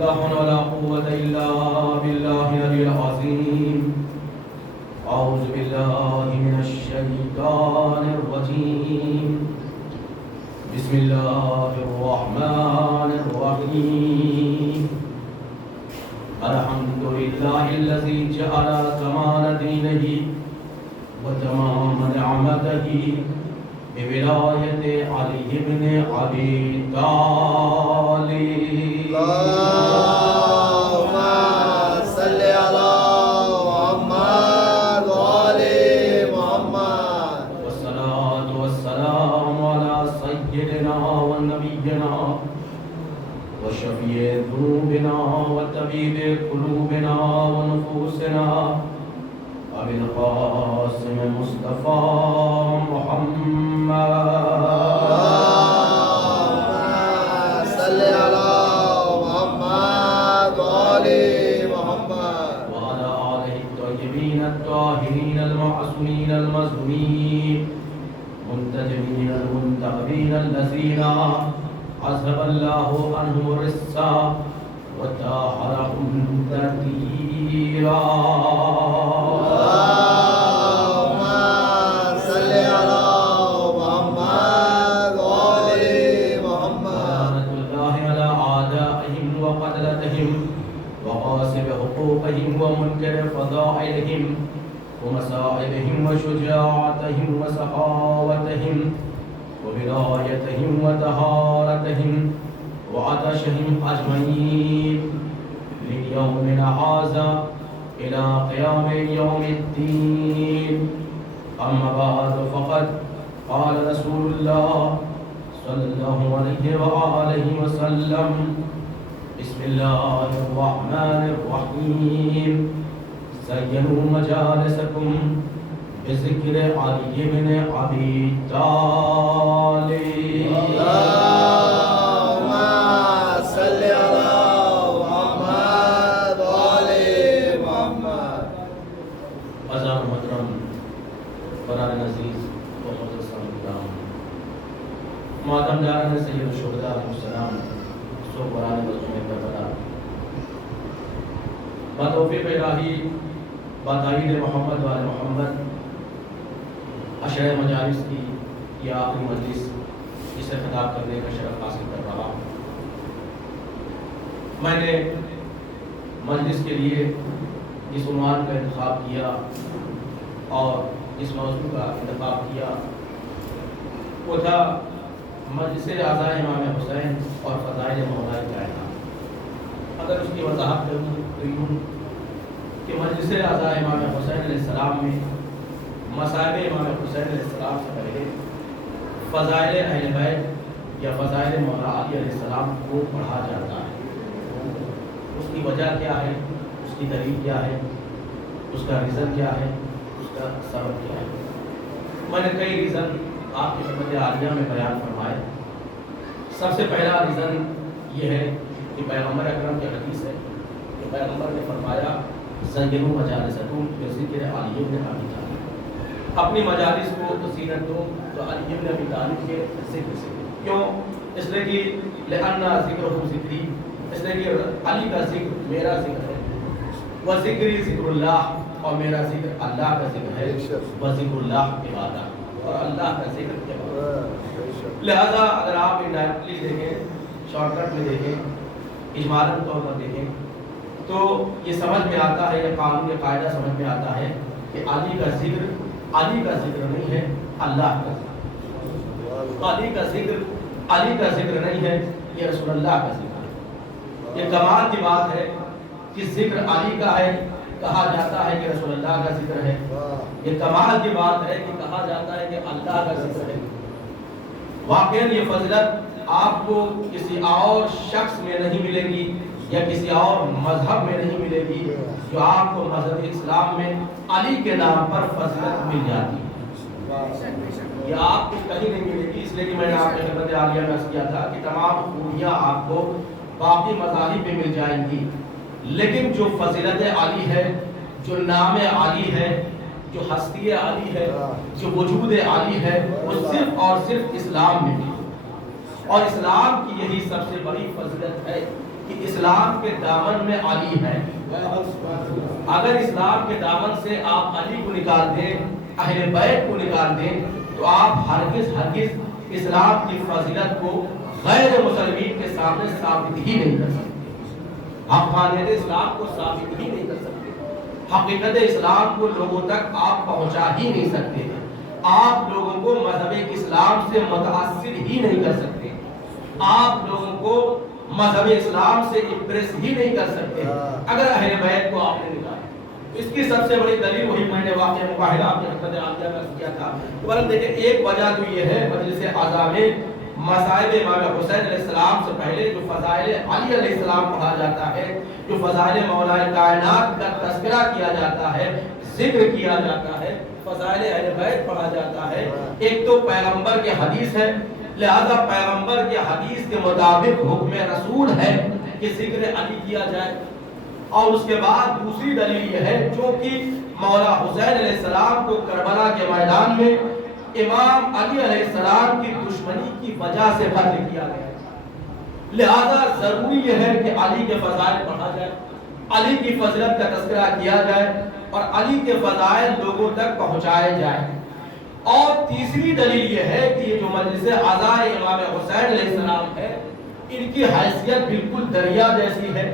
لا حول ولا قوة إلا بالله العلي العظيم. أعوذ بالله من الشيطان الرجيم. بسم الله الرحمن الرحيم. الحمد لله الذي جعل كمال دينه وتمام نعمته بولاية علي بن أبي طالب. اللهم صل على محمد وآل محمد. والصلاة والسلام على سيدنا ونبينا وشفيع ذنوبنا وطبيب قلوبنا ونفوسنا أبي القاسم مصطفى محمد. صل على محمد وآل محمد. وعلى آله الطيبين الطاهرين المعصومين المظلومين منتجبين المنتخبين الذين أذهب الله عنهم الرجس وطهرهم تطهيرا. اللهم صل على محمد وآل محمد. لعنة الله على أعدائهم وقتلتهم وغاصب حقوقهم ومنكر فضائلهم ومصائبهم وشجاعتهم وسخاوتهم وولايتهم وطهارتهم وعطشهم أجمعين من يومنا هذا إلى قيام يوم الدين. أما بعد فقد قال رسول الله صلى الله عليه وآله وسلم: بسم الله الرحمن الرحيم. زينوا مجالسكم بذكر علي بن أبي طالب. اللهم صل على محمد وآل محمد. عزام محترم قرآن عزیز و حضرت کرام ماتم داران سید الشہداء علیہ السلام سو قرآن مظلوم کربلا بتوفیق الہی بتائید محمد و آل محمد عشر مجالس کی یہ آخری مجلس جسے خطاب کرنے کا شرف حاصل کر رہا ہوں. میں نے مجلس کے لیے جس عنوان کا انتخاب کیا اور جس موضوع کا انتخاب کیا وہ تھا مجلس اعزاء امام حسین اور فضائل مولائے کائنات. اگر اس کی وضاحت کروں تو یوں کہ مجلس اعزاء امام حسین علیہ السلام میں مصائب امام حسین علیہ السلام سے پہلے فضائل اہل بیت یا فضائل مولا علی علیہ السلام کو پڑھا جاتا ہے. اس کی وجہ کیا ہے، اس کی دلیل کیا ہے، اس کا ریزن کیا ہے، اس کا سبب کیا ہے. میں نے کئی ریزن آپ کی خدمت عالیہ میں بیان فرمائے. سب سے پہلا ریزن یہ ہے کہ پیغمبر اکرم کی حدیث ہے کہ پیغمبر نے فرمایا زینوا مجالسکم بذکر علی بن ابی طالب. اپنی مجالس کو زینت دو تو علی بن ابی طالب کے ذکر سے. کیوں؟ اس لیے کہ لأن ذکرہ ذکری، اس لیے کہ علی کا ذکر میرا ذکر ہے، وہ ذکری ذکر اللہ اور میرا ذکر اللہ کا ذکر ہے، وہ ذکر اللہ عبادت اور اللہ کا ذکر عبادت. لہذا اگر آپ انڈائریکٹلی دیکھیں، شارٹ کٹ میں دیکھیں، اجمالاً طور پر دیکھیں تو یہ سمجھ میں آتا ہے، یہ قانون یہ قاعدہ سمجھ میں آتا ہے کہ علی کا ذکر نہیں ہے، اللہ کا ذکر. علی کا ذکر نہیں ہے، یہ رسول اللہ کا ذکر ہے. یہ کمال کی بات ہے کہ ذکر علی کا ہے، کہا جاتا ہے کہ رسول اللہ کا ذکر ہے. یہ کمال کی بات ہے کہ کہا جاتا ہے کہ اللہ کا ذکر ہے. واقعاً یہ فضیلت آپ کو کسی اور شخص میں نہیں ملے گی یا کسی اور مذہب میں نہیں ملے گی جو آپ کو مذہب اسلام میں علی کے نام پر فضیلت مل جاتی ہے۔ یہ آپ کو کہیں نہیں ملے گی، اس لیے کہ میں نے آپ کے خدمت عالیہ میں عرض کیا تھا کہ تمام خوبیاں آپ کو باقی مذاہب میں مل جائیں گی، لیکن جو فضیلت علی ہے، جو نام علی ہے، جو ہستی علی ہے، جو وجود علی ہے، وہ صرف اور صرف اسلام میں ہے۔ اور اسلام کی یہی سب سے بڑی فضیلت ہے کہ اسلام کے دامن میں علی ہے۔ اگر اسلام کے دامن سے آپ علی کو نکال دیں، اہل بیت کو نکال دیں، تو آپ ہرگز اسلام کی فضیلت کو غیر مسلمین کے سامنے ثابت ہی نہیں کر سکتے، حقانیت اسلام کو ثابت ہی نہیں کر سکتے، حقیقت اسلام کو لوگوں تک آپ پہنچا ہی نہیں سکتے، آپ لوگوں کو مذہب اسلام سے متاثر ہی نہیں کر سکتے، آپ لوگوں کو مذہب اسلام سے امپریس ہی نہیں کر سکتے اگر اہل بیت کو آپ نے نکالا۔ اس کی سب سے بڑی دلیل وہی میں نے واقعہ مباہلہ اپنے خدمت عالیہ میں کیا تھا۔ ورنہ دیکھیں ایک وجہ تو یہ ہے مجلس اعضاء میں مصائب امام حسین علیہ السلام سے پہلے جو فضائل علی علیہ السلام پڑھا جاتا ہے، جو فضائل مولا کائنات کا تذکرہ کیا جاتا ہے، ذکر کیا جاتا ہے، فضائل اہل بیت پڑھا جاتا ہے، ایک تو پیغمبر کے حدیث ہے، لہذا پیغمبر کے حدیث کے مطابق حکم رسول ہے کہ ذکر علی کیا جائے، اور اس کے بعد دوسری دلیل یہ ہے جو کہ مولا حسین علیہ السلام کو کربلا کے میدان میں امام علی علیہ السلام کی دشمنی کی وجہ سے قتل کیا گیا، لہذا ضروری یہ ہے کہ علی کے فضائل پڑھا جائے، علی کی فضیلت کا تذکرہ کیا جائے اور علی کے فضائل لوگوں تک پہنچائے جائیں۔ اور تیسری دلیل یہ ہے کہ یہ جو مجلس اعضاء امام حسین علیہ السلام ہے، ان کی حیثیت بالکل دریا جیسی ہے،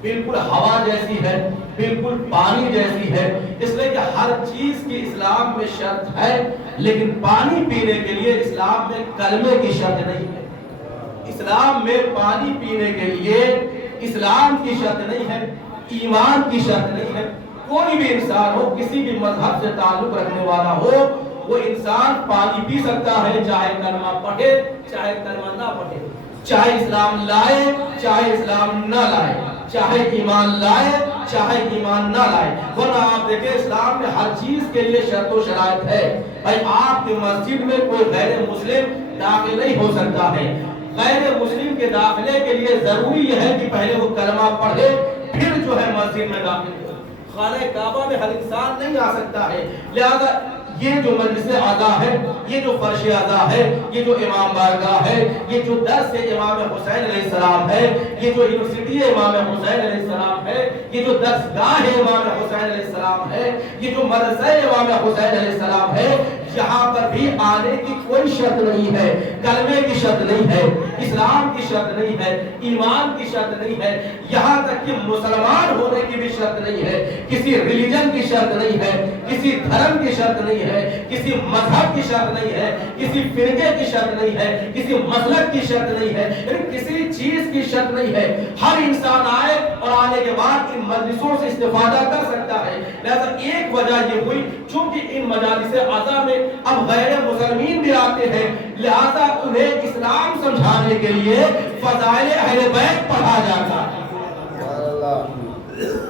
بالکل ہوا جیسی ہے، بالکل پانی جیسی ہے، اس لیے کہ ہر چیز کی اسلام میں شرط ہے، لیکن پانی پینے کے لیے اسلام میں کلمے کی شرط نہیں ہے۔ اسلام میں پانی پینے کے لیے اسلام کی شرط نہیں ہے، ایمان کی شرط نہیں ہے۔ کوئی بھی انسان ہو، کسی بھی مذہب سے تعلق رکھنے والا ہو، وہ انسان پانی پی سکتا ہے، چاہے کلمہ پڑھے چاہے کلمہ نہ پڑھے، چاہے اسلام لائے چاہے اسلام نہ لائے، چاہے ایمان لائے چاہے ایمان نہ لائے۔ ورنہ آپ دیکھیں اسلام میں ہر چیز کے لیے شرط و شرائط ہے۔ بھائی آپ کی مسجد میں کوئی غیر مسلم داخل نہیں ہو سکتا ہے، غیر مسلم کے داخلے کے لیے ضروری یہ ہے کہ پہلے وہ کلمہ پڑھے پھر جو ہے مسجد میں داخل ہو۔ خانہ کعبہ میں ہر انسان نہیں آ سکتا ہے، لہذا یہ جو مجلس اعضاء ہے، یہ جو فرش اعضاء ہے، یہ جو امام بارگاہ ہے، یہ جو درس امام حسین علیہ السلام ہے، یہ جو یونیورسٹی امام حسین علیہ السلام ہے، یہ جو درسگاہ امام حسین علیہ السلام ہے، یہ جو مدرسہ امام حسین علیہ السلام ہے، یہاں پر بھی آنے کی کوئی شرط نہیں ہے، کلمے کی شرط نہیں ہے، اسلام کی شرط نہیں ہے، ایمان کی شرط نہیں ہے، یہاں تک کہ مسلمان ہونے کی بھی شرط نہیں ہے، کسی ریلیجن کی شرط نہیں ہے، کسی دھرم کی شرط نہیں ہے، کسی مذہب کی شرط نہیں ہے، کسی فرقے کی شرط نہیں ہے، کسی مسلک کی شرط نہیں ہے، کسی چیز کی شرط نہیں ہے۔ ہر انسان آئے اور آنے کے بعد ان مجلسوں سے استفادہ کر سکتا ہے۔ لہذا ایک وجہ یہ ہوئی چونکہ ان مجالس اعضاء میں اب غیر مسلمین بھی آتے ہیں، لہذا انہیں اسلام سمجھانے کے لیے فضائل اہل بیت پڑھا جاتا ہے،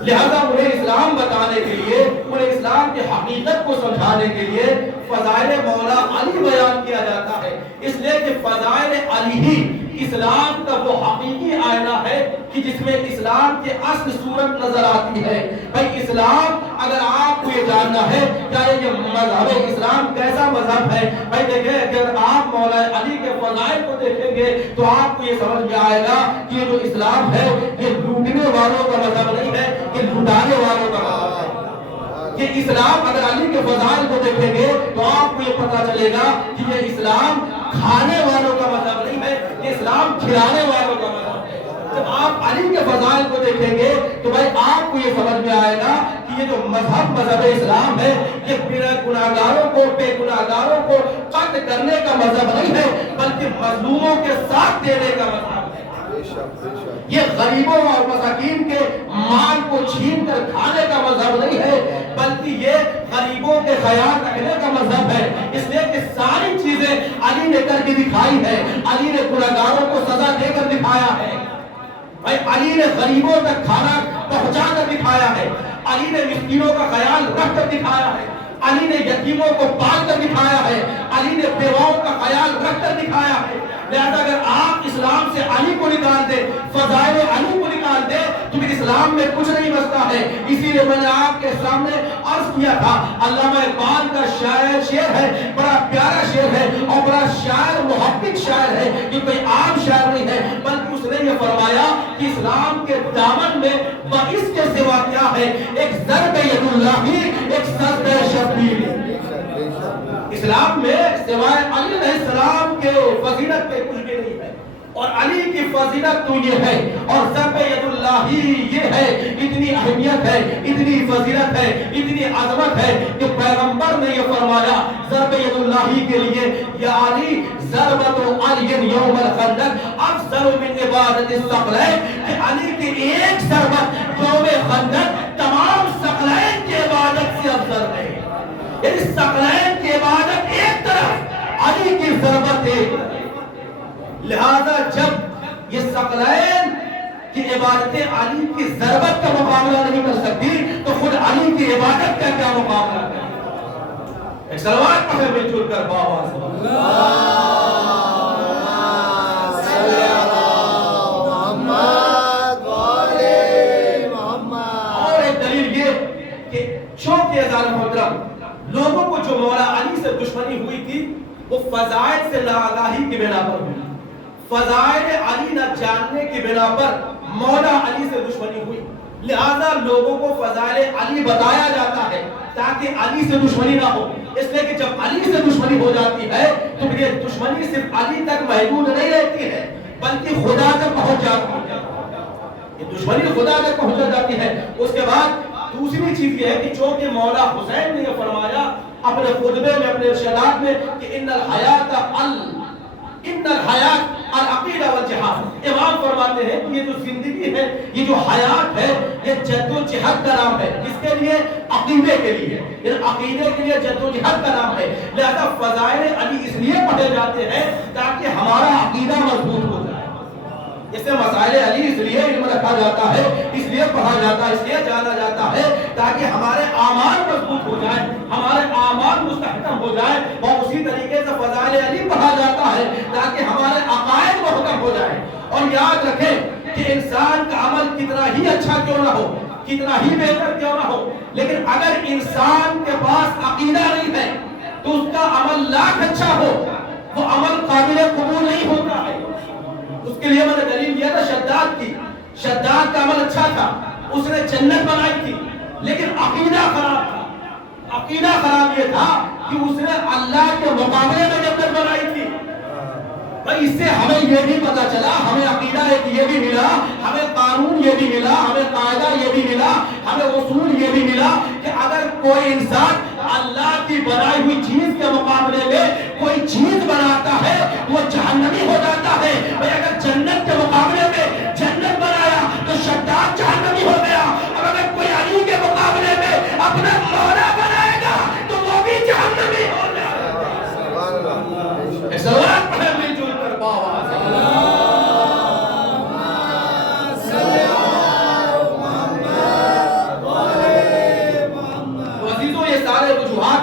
لہذا انہیں اسلام بتانے کے لیے، انہیں اسلام کی حقیقت کو سمجھانے کے لیے فضائل مولا علی بیان کیا جاتا ہے، اس لیے کہ فضائل علی ہی اسلام کا وہ حقیقی آئینہ ہے کہ جس میں اسلام کے اصل صورت نظر آتی ہے۔ بھائی اسلام اگر آپ کو یہ جاننا ہے کیا یہ مذہب اسلام کیسا مذہب ہے، بھائی دیکھیں اگر آپ مولا علی کے فضائل کو دیکھیں گے تو آپ کو یہ سمجھ میں آئے گا کہ یہ جو اسلام ہے یہ لوٹنے والوں کا مذہب نہیں ہے، یہ لٹانے والوں کا مذہب ہے۔ کہ اسلام اگر علی کے فضائل کو دیکھیں گے تو آپ کو یہ پتا چلے گا کہ یہ اسلام کھانے والوں کا مذہب نہیں ہے، یہ اسلام کھلانے والوں کا مذہب ہے۔ جب آپ علی کے فضائل کو دیکھیں گے تو بھائی آپ کو یہ سمجھ میں آئے گا کہ یہ جو مذہب اسلام ہے یہ بے گناہگاروں کو قتل کرنے کا مذہب نہیں ہے، بلکہ مظلوموں کے ساتھ دینے کا مذہب ہے۔ یہ غریبوں اور مساکین کے مال کو چھین کر کھانے کا مذہب نہیں ہے، بلکہ یہ غریبوں کے خیال رکھنے کا مذہب ہے، اس لیے کہ ساری چیزیں علی نے کر کے دکھائی ہے، علی نے گنہگاروں کو سزا دے کر دکھایا ہے، علی نے غریبوں تک کھانا پہنچا کر دکھایا ہے، علی نے مسکینوں کا خیال رکھ کر دکھایا ہے، علی نے یتیموں کو پال کر دکھایا ہے، علی نے بیواؤں کا خیال رکھ کر دکھایا ہے۔ لہذا اگر آپ اسلام سے علی کو نکال دے، فضائل علی کو نکال دے، تو پھر اسلام میں کچھ نہیں بچتا ہے۔ اسی لیے میں نے آپ کے سامنے عرض کیا تھا، علامہ اقبال کا شعر ہے، بڑا پیارا شعر ہے اور بڑا شاعر محقق شاعر ہے، یہ کوئی عام شاعر نہیں ہے، بلکہ اس نے یہ فرمایا کہ اسلام کے دامن میں باعث کے سوا کیا ہے، ایک ضرب ید اللہ، ایک صد شبیر۔ اسلام میں سوائے علی علیہ السلام کے فضیلت پہ کچھ بھی نہیں ہے، اور علی کی فضیلت تو یہ ہے، اور ضرب ید اللہ یہ ہے، اتنی اہمیت ہے، اتنی فضیلت ہے، اتنی عظمت ہے کہ پیغمبر نے یہ فرمایا ضرب ید اللہ کے لیے، یا علی ضربت علی یوم الخندق افضل من عبادت الثقلین، کہ علی کی ایک ضربت یوم خندق تمام ثقلین کی عبادت سے افضل ہے۔ اس ثقلین کی عبادت ایک طرف، علی کی ضربت ایک طرف، لہذا جب یہ ثقلین کی عبادتیں علی کی ضربت کا مقابلہ نہیں کر سکتی تو خود علی کی عبادت کا کیا مقابلہ کرے؟ ایک صلوات پڑھیں مل جل کر بابا صلی اللہ محمد وآل محمد۔ اور ایک دلیل یہ کہ چونکہ عزیزان محترم لوگوں کو جو مولا علی سے دشمنی ہوئی تھی وہ فضائل سے لاآگاہی کی بنا پر ہوئی، فضائل علی نہ جاننے کی بنا پر مولا علی سے دشمنی ہوئی، لہذا لوگوں کو فضائل علی بتایا جاتا ہے تاکہ علی سے دشمنی نہ ہو۔ اس لیے کہ جب علی سے دشمنی ہو جاتی ہے تو پھر یہ دشمنی صرف علی تک محدود نہیں رہتی ہے بلکہ خدا تک پہنچ جاتی ہے، یہ دشمنی خدا تک پہنچ جاتی ہے۔ اس کے بعد دوسری چیز یہ ہے کہ چونکہ مولا حسین نے یہ فرمایا اپنے خطبے میں، اپنے ارشادات میں کہ ان الحیات العقیدہ والجہاد، امام فرماتے ہیں کہ یہ جو زندگی ہے، یہ جو حیات ہے، یہ جد و جہاد کا نام ہے۔ اس کے لیے عقیدے کے لیے، یہ عقیدے کے لیے جد و جہاد کا نام ہے، لہذا فضائل علی اس لیے پڑھے جاتے ہیں تاکہ ہمارا عقیدہ مضبوط ہو جائے۔ اس سے مسائل علی اس لیے علم رکھا جاتا ہے، اس لیے پڑھا جاتا ہے، اس لیے جانا جاتا ہے تاکہ ہمارے اعمال مضبوط ہو جائیں، ہمارے اعمال مستحکم ہو جائیں، اور اسی طریقے سے فضائل علی پڑھا جاتا ہے تاکہ ہمارے عقائد محکم ہو جائیں۔ اور یاد رکھیں کہ انسان کا عمل کتنا ہی اچھا کیوں نہ ہو، کتنا ہی بہتر کیوں نہ ہو، لیکن اگر انسان کے پاس عقیدہ نہیں ہے تو اس کا عمل لاکھ اچھا ہو، وہ عمل قابل قبول نہیں ہوتا ہے۔ اس کے لیے میں نے دلیل دیا تھا شداد کی، شداد کا عمل اچھا تھا، اس نے جنت بنائی تھی، لیکن عقیدہ خراب تھا۔ عقیدہ خراب یہ تھا کہ اس نے اللہ کے مقابلے میں جنت بنائی تھی۔ اس سے ہمیں یہ بھی پتا چلا، ہمیں عقیدہ ایک یہ بھی ملا، ہمیں قانون یہ بھی ملا، ہمیں قاعدہ یہ بھی ملا، ہمیں اصول یہ بھی ملا کہ اگر کوئی انسان اللہ کی بنائی ہوئی چیز کے مقابلے میں کوئی چیز بناتا ہے وہ جہنمی ہو جاتا ہے۔ بھئی اگر جنت کے مقابلے میں جنت بنایا تو شداد جہنمی ہو گیا، اور اگر کوئی علی کے مقابلے میں اپنا مولا بنائے گا تو وہ بھی جہنمی ہو جائے گا۔ اس سوال پر مل جل کر بابا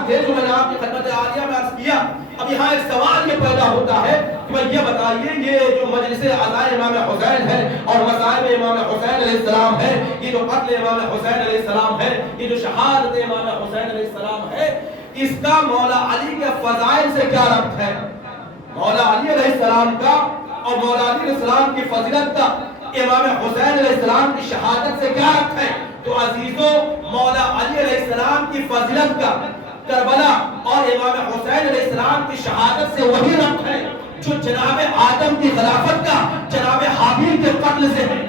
تھے جو میں نے آپ کی خدمت عالیہ میں عرض کیا۔ اب یہاں ایک سوال یہ پیدا ہوتا ہے کہ بھئی یہ بتائیے یہ جو مجلس عزائے امام حسین ہے اور مصائب امام حسین علیہ السلام ہے، یہ جو قتل امام حسین علیہ السلام ہے، یہ جو شہادت امام حسین علیہ السلام ہے، اس کا مولا علی کے فضائل سے کیا ربط ہے؟ مولا علی علیہ السلام کا اور مولا علی علیہ السلام کی فضیلت کا امام حسین علیہ السلام کی شہادت سے کیا ربط ہے؟ تو عزیزوں مولا علی علیہ السلام کی فضیلت کا کربلا اور امام حسین علیہ السلام کی شہادت سے وہی ربط ہے جو جناب آدم کی خلافت کا جناب حابیل کے قتل سے ہے۔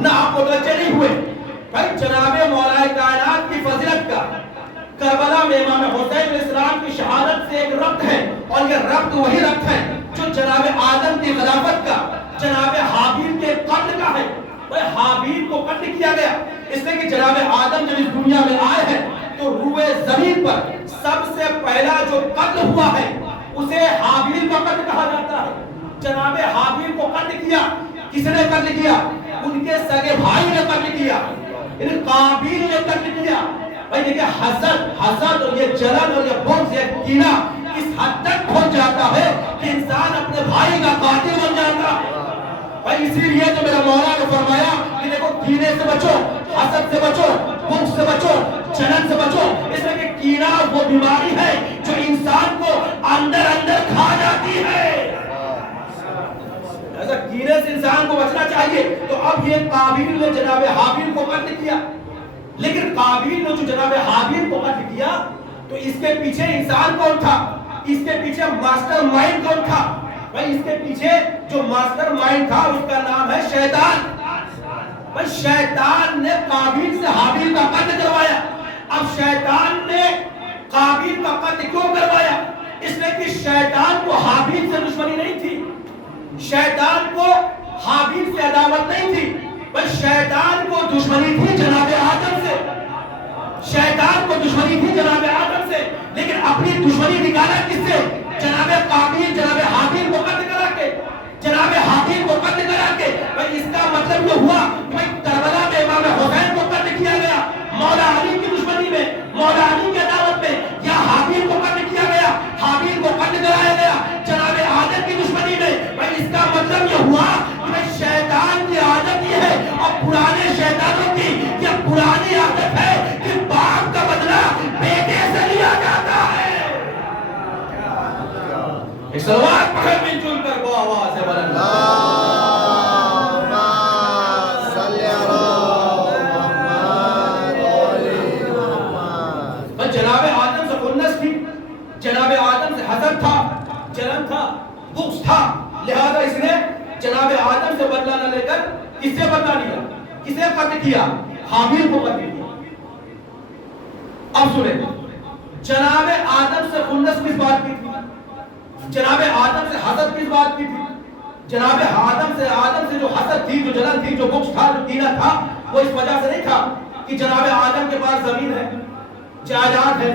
نہ آپ متوجہ نہیں ہوئے بھائی، جناب مولا کائنات کی فضیلت کا کربلا میں امام حسین علیہ السلام کی شہادت سے ایک ربط ہے، اور یہ ربط وہی ربط ہے جو جناب آدم کی خلافت کا جناب حابیل کے قتل کا ہے۔ بھائی حابیل کو قتل قتل کیا گیا، اس لیے کہ جناب آدم جب اس دنیا میں آئے ہیں تو روئے زمین پر سب سے پہلا جو قتل ہوا ہے اسے حابیل کا قتل کہا جاتا ہے۔ جناب حابیل کو قتل کیا، کس نے قتل کیا؟ ان کے سگے بھائی نے قتل کیا، یعنی قابیل نے قتل کیا۔ بھائی دیکھیں حسد اور یہ جلن اور یہ بغض یہ کینہ اس حد تک پہنچ جاتا ہے کہ انسان اپنے بھائی کا قاتل بن جاتا ہے۔ بھائی اسی لیے تو میرا مولا نے فرمایا کہ دیکھو کینے سے بچو، حسد سے بچو، بغض سے بچو، جلن سے بچو، اس لیے کہ کینہ وہ بیماری ہے جو انسان کو اندر اندر کھا جاتی ہے۔ ایسا کینے سے انسان کو بچنا چاہیے۔ تو اب یہ قابیل نے جناب حابیل کو قتل کیا، لیکن قابیل نے جو جناب حابیل کو قتل کیا تو اس کے پیچھے انسان کون تھا؟ اس کے پیچھے ماسٹر مائنڈ کون تھا؟ بھائی اس کے پیچھے جو ماسٹر مائنڈ تھا اس کا نام ہے شیطان۔ بھائی شیطان نے قابیل سے حابیل کا قتل کروایا۔ اب شیطان نے قابیل کا قتل کیوں کروایا؟ اس لیے کہ شیطان کو حابیل سے دشمنی نہیں تھی، شیطان کو حابیل سے عداوت نہیں تھی، بس شیطان کو دشمنی تھی جناب آدم سے، شیطان کو دشمنی تھی جناب آدم سے، لیکن اپنی دشمنی نکالا کس سے؟ جناب قابیل جناب حابیل کو قتل کرا کے، جناب حابیل کو قتل کرا کے۔ بھائی اس کا مطلب یہ ہوا کہ کربلا میں امام حسین کو قتل کیا گیا مولا علی کی دشمنی میں، مولا علی کی عداوت میں، یا حابیل کو قتل کیا گیا، حابیل کو قتل کرایا گیا جناب آدم کی دشمنی میں۔ بھائی اس کا مطلب یہ ہوا کہ شیطان کی عادت یہ ہے، اور پرانے شیطانوں کی یہ پرانی عادت ہے کہ باپ کا بدلہ بیٹے سے لیا جاتا ہے۔ ایک سلوات پڑھیں مل جل کر کو آواز ہے بلند، جناب آدم سے خنس تھی، جناب آدم سے حسد تھا، جلن تھا، بغض تھا، لہذا اس نے جناب آدم سے بدلہ نہ لے کر کس سے بدلہ لیا؟ کسے قتل کیا؟ حابیل کو قتل کیا۔ اب سنیں، جناب آدم سے خنس کس بات کی تھی؟ جناب آدم سے حسد کس بات کی تھی؟ جناب آدم سے جو حسد تھی، جو جلن تھی، جو بغض تھا، جو کینہ تھا، وہ اس وجہ سے نہیں تھا کہ جناب آدم کے پاس زمین ہے، جائیداد ہے،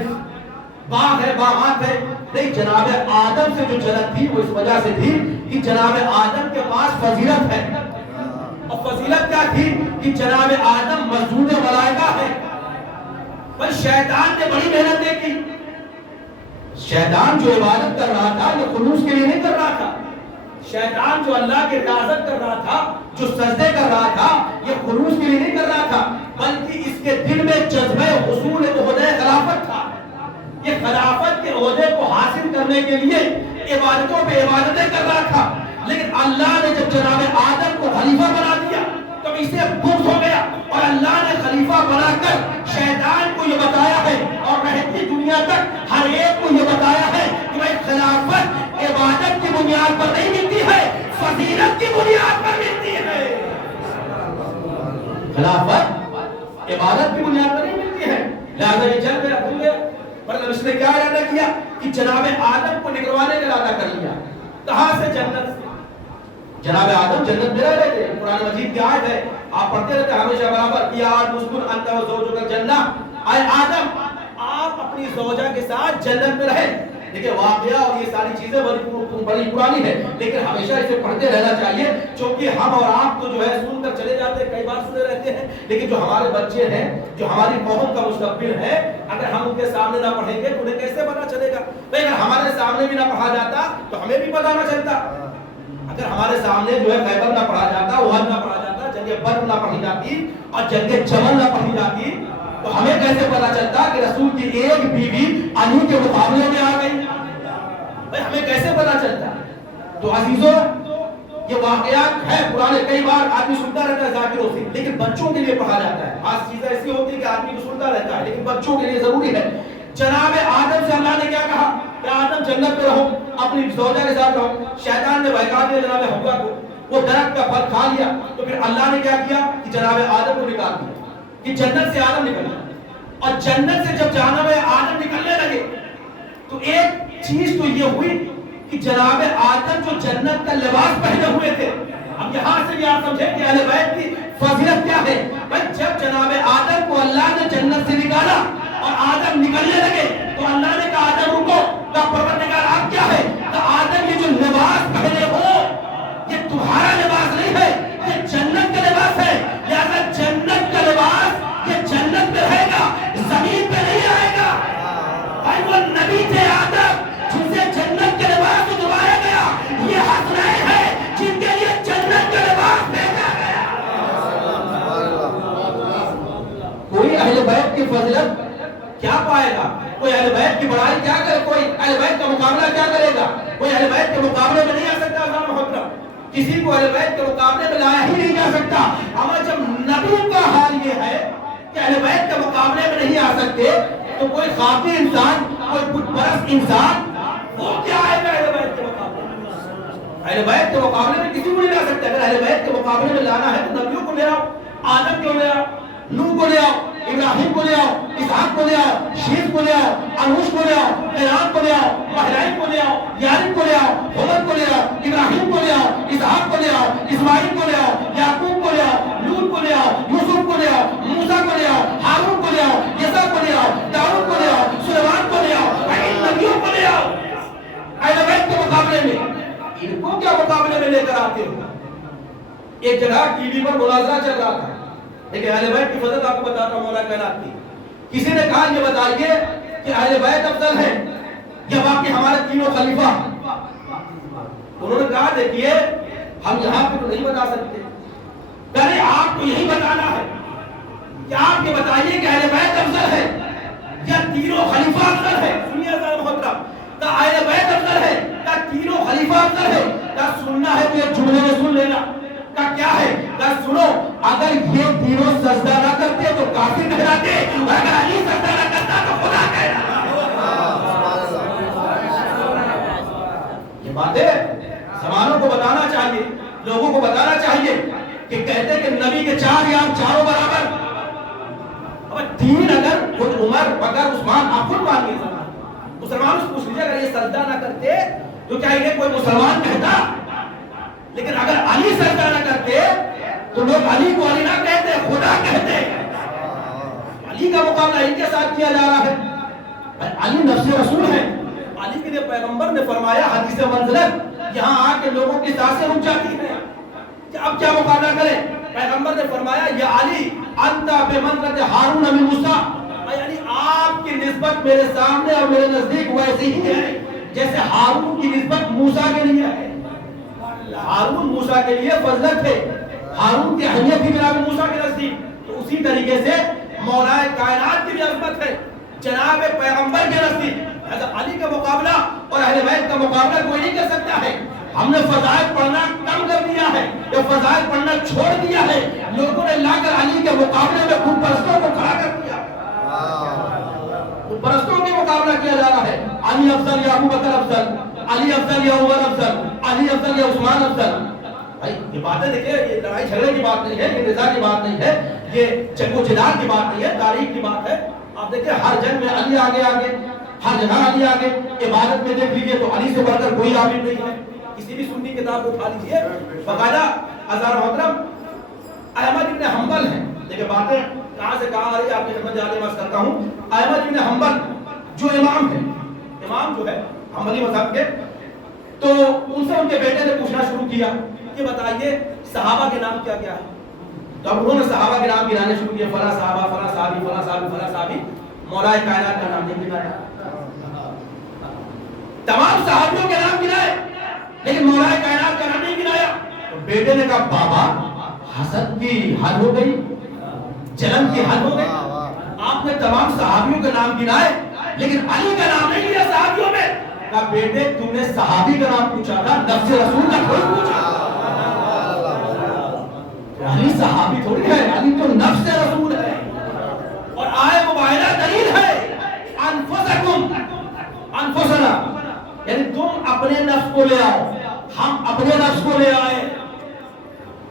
باغ ہے، باغات ہے، نہیں، جناب آدم سے جو جلن تھی وہ اس وجہ سے تھی کہ جناب آدم کے پاس فضیلت ہے، اور فضیلت کیا تھی کہ جناب آدم مسجود ملائکہ ہے۔ بس شیطان نے بڑی محنت کی، شیطان جو عبادت کر رہا تھا یہ خلوص کے لیے نہیں کر رہا تھا، شیطان جو اللہ کی ریاضت کر رہا تھا، جو سجدے کر رہا تھا، یہ خلوص کے لیے نہیں کر رہا تھا، بلکہ اس کے دل میں جذبہ حصول عہدہ خلافت تھا۔ یہ خلافت کے عہدے کو حاصل کرنے کے لیے عبادتوں پہ عبادتیں کر رہا تھا، لیکن اللہ نے جب جناب آدم کو خلیفہ بنا دیا تو اسے بغض ہو گیا، اور اللہ نے خلیفہ بنا کر شیطان کو یہ بتایا ہے اور رہتی دنیا تک ہر ایک کو یہ بتایا ہے کہ بھائی خلافت عبادت کی بنیاد پر نہیں ملتی ہے، فضیلت کی بنیاد پر ملتی ہے۔ خلافت عبادت کی بنیاد پر نہیں ملتی ہے، لہذا یہ جل گیا، بھول گیا۔ مطلب اس نے کیا ارادہ کیا کہ جناب آدم کو نکلوانے کا ارادہ کر لیا، کہاں سے؟ جنت سے۔ جناب آدم جنت میں رہ رہے تھے، قرآن مجید کی آیت ہے، آپ پڑھتے رہتے ہمیشہ برابر، یا اسکن انت و زوجک الجنہ، اے آدم آپ اپنی زوجہ کے ساتھ جنت میں رہے۔ دیکھیں واقعہ اور یہ ساری چیزیں بڑی پرانی ہے، لیکن ہمیشہ اسے پڑھتے رہنا چاہیے، چونکہ ہم اور آپ تو جو ہے سن کر چلے جاتے ہیں، کئی بار سنے رہتے ہیں، لیکن جو ہمارے بچے ہیں، جو ہماری قوم کا مستقبل ہے، اگر ہم ان کے سامنے نہ پڑھیں گے تو انہیں کیسے پتا چلے گا؟ بھائی اگر ہمارے سامنے بھی نہ پڑھا جاتا تو ہمیں بھی پتا نہ چلتا۔ اگر ہمارے سامنے جو ہے خیبر نہ پڑھا جاتا، احد نہ پڑھا جاتا، جنگ بدر نہ پڑھی جاتی اور جنگ جمل نہ پڑھی جاتی تو ہمیں کیسے پتا چلتا کہ رسول کی ایک بیوی علی کے مقابلے میں آ گئی؟ بھائی ہمیں کیسے پتا چلتا؟ تو عزیزوں یہ واقعات ہے پرانے، کئی بار آدمی سنتا رہتا ہے ذاکروں سے، لیکن بچوں کے لیے پڑھا جاتا ہے۔ بعض چیزیں ایسی ہوتی ہیں کہ آدمی کو سنتا رہتا ہے لیکن بچوں کے لیے ضروری ہے۔ جناب آدم سے اللہ نے کیا کہا کہ آدم جنت میں رہو، اپنی زوجہ کے ساتھ رہو۔ شیطان نے بہکا دیا جناب حوا کو، وہ درخت کا پھل کھا لیا، تو پھر اللہ نے کیا کیا کہ جناب آدم کو نکال دیا، کہ جنت سے آدم نکل گیا۔ اور جنت سے جب جانب آدم نکلنے لگے تو ایک چیز تو یہ ہوئی کہ جناب آدم جو جنت کا لباس پہنے ہوئے تھے، اب یہاں سے بھی آپ سمجھیں کہ اہل بیت کی فضیلت کیا ہے؟ بھائی جب جناب آدم کو اللہ نے جنت سے نکالا اور آدم نکلنے لگے تو اللہ نے کہا آدم رکو، کہا پروردگار آپ کیا ہے؟ کہا آدم یہ جو لباس پہنے ہو یہ تمہارا لباس نہیں ہے، یہ جنت کا لباس ہے، لہذا جنت کا لباس یہ جنت میں رہے گا، زمین پہ نہیں آئے گا۔ بھائی وہ نبی تھے آدم جن سے جنت کا لباس اتروایا گیا، یہ حسنین ہے جن کے لیے جنت کا لباس بھیجا گیا۔ کوئی اہل بیت کی فضیلت کیا پائے گا؟ کوئی اہل بیت کی بڑائی کیا کرے؟ کوئی اہل بیت کا مقابلہ کیا کرے گا؟ کوئی اہل بیت کے مقابلے میں نہیں آ سکتا۔ عزیزان محترم، کسی کو اہل بیت کے مقابلے میں لایا ہی نہیں جا سکتا۔ اما جب نبی کا حال یہ ہے کہ اہل بیت کے مقابلے میں نہیں آ سکتے تو کوئی خاطی انسان، کوئی بت پرست انسان وہ کیا آئے گا اہل بیت کے مقابلے میں؟ اہل بیت کے مقابلے میں کسی کو نہیں لا سکتے۔ اگر اہل بیت کے مقابلے میں لانا ہے تو نبیوں کو لے آؤ، آدم کو لے آؤ، نوح کو لے آؤ، ابراہیم کو لے آؤ، اسحاق کو لے آؤ، شیث کو لے آؤ، انوش کو لے آؤ، قینان کو لے آؤ، مہرائم کو لے آؤ، یارب کو لے آؤ، حمد کو لے آؤ، ابراہیم کو لے آؤ، اسحاق کو لے آؤ، اسماعیل کو لے آؤ، یعقوب کو لے آؤ، لوط کو لے آؤ، یوسف کو لے آؤ، موسیٰ کو لے آؤ، ہارون کو لے آؤ، یسع کو لے آؤ، داؤد کو لے آؤ، سلیمان کو لے آؤ، ان نبیوں کو لے آؤ۔ اہل بیت کے مقابلے میں ان کو کیا مقابلے میں لے کر آتے ہو؟ ایک جگہ ٹی وی پر مناظرہ چل رہا تھا، لیکن اہل بیت کی فضیلت آپ کو بتاتا ہوں مولا کائنات کی۔ کسی نے کہا یہ بتائیے کہ اہل بیت افضل ہے یا باقی ہمارے تینوں خلیفہ؟ انہوں نے کہا دیکھیے ہم یہاں پہ تو نہیں بتا سکتے، پہلے آپ کو یہی بتانا ہے کہ آپ یہ بتائیے کہ اہل بیت افضل ہے یا تینوں خلیفہ افضل ہے۔ سنیے عزیزان محترم، کہ اہل بیت افضل ہے یا تینوں خلیفہ افضل ہے؟ کیا سننا ہے تو یہ جملے میں سن لینا۔ کا کیا ہے؟ کہ سنو، اگر یہ تینوں سجدہ نہ کرتے تو کافر کہلاتے، اور اگر علی سجدہ نہ کرتا تو خدا کہلاتا۔ یہ باتیں زمانوں کو بتانا چاہیے، لوگوں کو بتانا چاہیے کہ کہتے کہ نبی کے چار یار چاروں برابر۔ اب تین اگر خود عمر بکر عثمان آپ خود مانیے، مسلمان سے پوچھ لیجیے اگر یہ سجدہ نہ کرتے تو کیا یہ کوئی مسلمان کہتا؟ لیکن اگر علی سجدہ نہ کرتے تو لوگ علی کو علی نہ کہتے، خدا کہتے۔ علی کا مقابلہ ان کے ساتھ کیا جا رہا ہے۔ علی نفس رسول ہے، علی کے لیے پیغمبر نے فرمایا حدیث منزلت یہاں آ کے لوگوں کی سانسیں رک جاتی ہیں کہ اب کیا مقابلہ کریں؟ پیغمبر نے فرمایا یا علی انت بمنزلت ہارون من موسیٰ، یعنی آپ کی نسبت میرے سامنے اور میرے نزدیک ویسی ہی ہے جیسے ہارون کی نسبت موسیٰ کے لیے ہے۔ ہارون موسیٰ کے لیے فضلت ہے، ہارون کی اہمیت بھی جناب موسیٰ کے نزدیک، تو اسی طریقے سے مولا کائنات کی بھی عظمت ہے جناب پیغمبر کے نزدیک۔ حضرت علی کا مقابلہ اور اہل بیت کا مقابلہ کوئی نہیں کر سکتا ہے۔ ہم نے فضائل پڑھنا کم کر دیا ہے یا فضائل پڑھنا چھوڑ دیا ہے، لوگوں نے لا کر علی کے مقابلے میں خود پرستوں کو کھڑا کر دیا، خود پرستوں کے مقابلہ کیا جا رہا ہے۔ علی افضل یا ابو بکر افضل، علی افضل یا عمر افضل، علی افضل یا عثمان افضل۔ بھائی یہ باتیں دیکھیں، یہ لڑائی جھگڑے کی بات نہیں ہے، یہ نزاع کی بات نہیں ہے، یہ جنگ و جدال کی بات نہیں ہے، تاریخ کی بات ہے۔ آپ دیکھیں ہر جنگ میں علی آگے آگے، ہر جگہ علی آگے۔ عبادت میں دیکھ لیجئے تو علی سے بڑھ کر کوئی عابد نہیں ہے۔ کسی بھی سنی کتاب کو اٹھا لیجئے، باقاعدہ عزیزان محترم احمد ابن حنبل ہیں۔ دیکھیں باتیں کہاں سے کہاں آ رہی ہے، آپ کی خدمت جانے عرض کرتا ہوں۔ احمد ابن حنبل جو امام ہیں، امام جو ہے حنبلی مذہب کے، تو ان سے ان کے بیٹے نے پوچھنا شروع کیا کہ بتائیے صحابہ کے نام کیا کیا ہے؟ تو اب انہوں نے صحابہ کے نام گرانے شروع کیے، فلاں صحابہ، فلاں صحابی، فلاں صحابی، فلاں صحابی۔ مولا کائنات کا نام نہیں گرایا، تمام صحابیوں کے نام گرائے لیکن مولا کائنات کا نام نہیں گرایا۔ تو بیٹے نے کہا بابا حسد کی حد ہو گئی، جلن کی حد ہو گئی، آپ نے تمام صحابیوں کے نام گرائے لیکن علی کا نام نہیں گرا صحابیوں میں۔ کہا بیٹے تم نے صحابی کا نام پوچھا تھا، نفس رسول کا تھوڑی پوچھا۔ علی صحابی تھوڑی ہے، علی تو نفس رسول ہے، اور آئے مباہلہ دلیل ہے انفسکم انفسنا، یعنی تم اپنے نفس کو لے آؤ، ہم اپنے نفس کو لے آئے۔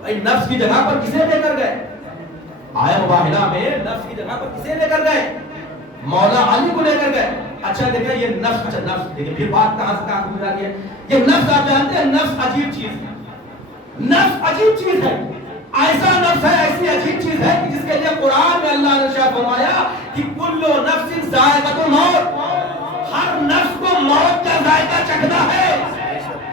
بھائی نفس کی جگہ پر کسے لے کر گئے؟ آئے مباہلہ میں نفس کی جگہ پر کسے لے کر گئے؟ مولا علی کو لے کر گئے۔ اچھا دیکھیں یہ نفس، اچھا نفس دیکھیں پھر بات کہاں سے کہاں گزر رہی ہے۔ یہ نفس آپ جانتے ہیں نفس عجیب چیز ہے، نفس عجیب چیز ہے۔ ایسا نفس ہے، ایسی عجیب چیز ہے کہ جس کے لیے قرآن میں اللہ نے ارشاد فرمایا کہ کل نفس ذائقۃ الموت، ہر نفس کو موت کا ذائقہ چکھنا ہے۔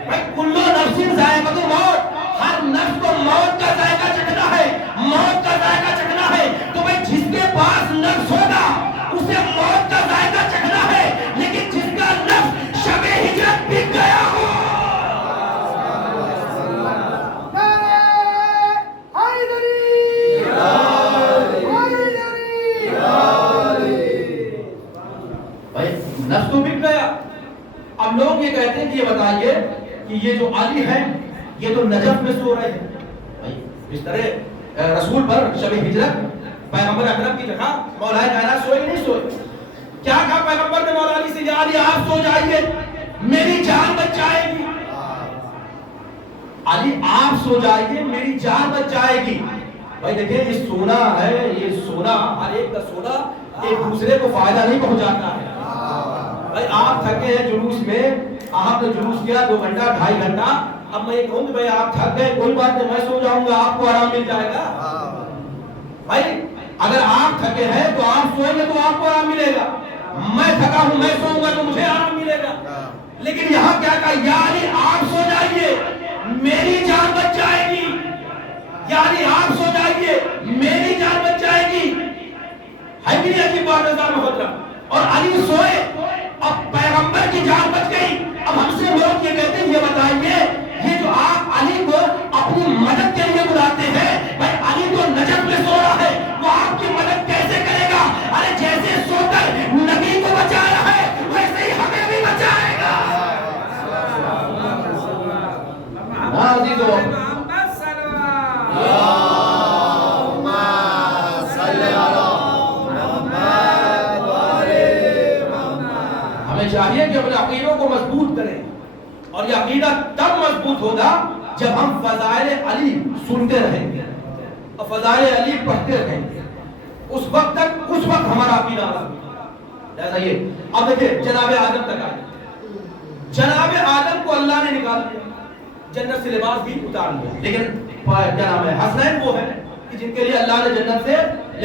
بھائی کل نفس ذائقۃ الموت، ہر نفس کو موت کا ذائقہ چکھنا ہے، موت کا ذائقہ چکھنا ہے۔ تو بھائی جس کے پاس نفس ہوگا اسے موت کا ذائقہ چکھنا ہے، لیکن جس کا نفس شب ہجرت بک گیا ہو، نفس تو بک گیا۔ اب لوگ یہ کہتے ہیں کہ یہ بتائیے کہ یہ جو علی ہے یہ تو نجف میں سو رہے ہیں۔ اس طرح رسول پر شب ہجرت پیغمبر اکرم کی جگہ مولا کائنات سوئے نہیں سوئے؟ کیا کہا پیغمبر نے مولا علی سے؟ یا علی آپ سو جائیے میری جان بچ جائے گی، علی آپ سو جائیے میری جان بچ جائے گی۔ بھائی دیکھیں یہ سونا ہے، یہ سونا ہر ایک کا سونا ایک دوسرے کو فائدہ نہیں پہنچاتا ہے۔ بھائی آپ تھکے ہیں جلوس میں، آپ نے جلوس کیا 2 گھنٹہ 2.5 گھنٹہ، اب میں یہ کہوں کہ بھائی آپ تھک گئے، کوئی بات نہیں میں سو جاؤں گا، آپ کو آرام مل جائے گا۔ بھائی اگر آپ تھکے ہیں تو آپ سوئیں گے تو آپ کو آرام ملے گا، میں تھکا ہوں میں سوؤں گا تو مجھے آرام ملے گا۔ لیکن یہاں کیا کہا؟ یعنی آپ سو جائیے میری جان بچ جائے گی، یعنی آپ سو جائیے میری جان بچ جائے گی۔ ہے بھی نہیں عجیب بات نظام محترم؟ اور علی سوئے، اب پیغمبر کی جان بچ گئی۔ اب ہم سے لوگ یہ کہتے ہیں یہ بتائیے یہ جو آپ علی کو اپنی مدد کے لیے بلاتے ہیں، بھائی علی تو نجف میں سو رہا ہے، وہ آپ کی مدد کیسے کرے گا؟ ارے جیسے سو کر نبی کو بچا رہا ہے ویسے ہی ہمیں بھی بچائے گا۔ ہمیں چاہیے کہ اپنے عقیدوں کو مضبوط کریں، اور یہ عقیدہ تب مضبوط ہوگا جب ہم فضائل علی سنتے رہیں گے اور فضائل علی پڑھتے رہیں گے، اس وقت ہمارا عقیدہ ایسا یہ۔ اب دیکھیں جناب آدم تک آئے، جناب آدم کو اللہ نے نکال دیا، جنت سے لباس بھی اتار لیا، لیکن کیا نام ہے حسنین وہ ہے کہ جن کے لیے اللہ نے جنت سے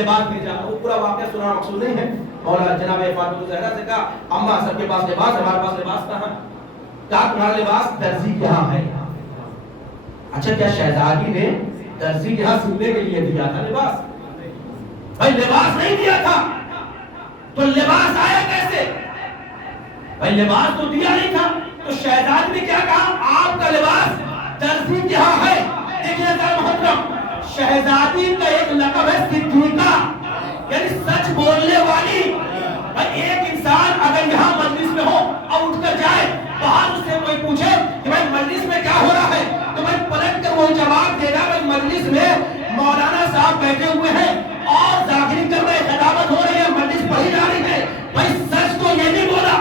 لباس بھیجا۔ وہ پورا واقعہ سننا مقصود نہیں ہے۔ مولا جناب فاطمہ الزہرا سے کہا اماں سب کے پاس لباس ہے، ہمارے پاس لباس کہاں؟ کہا تمہارا لباس درزی کے ہاں ہے۔ اچھا کیا شہزادی نے درزی کے ہاں سلنے کے لیے دیا تھا لباس؟ بھائی لباس نہیں دیا تھا تو لباس آیا کیسے؟ بھائی لباس تو دیا نہیں تھا، تو شہزادی نے کیا کہا آپ کا لباس درزی کے ہاں ہے۔ دیکھیے محترم، شہزادی کا ایک لقب ہے صدیقہ، یعنی سچ بولنے والی۔ بھائی ایک انسان اگر یہاں مجلس میں ہو اور اٹھ کر جائے، باہر سے کوئی پوچھے کہ بھائی مجلس میں کیا ہو رہا ہے، تو بھائی پلٹ کر وہ جواب دے گا بھائی مجلس میں مولانا صاحب بیٹھے ہوئے ہیں اور ظاہری کر رہے خطابت ہو رہی ہے، مجلس پڑھی جا رہی ہے۔ بھائی سچ تو یہ نہیں بولا،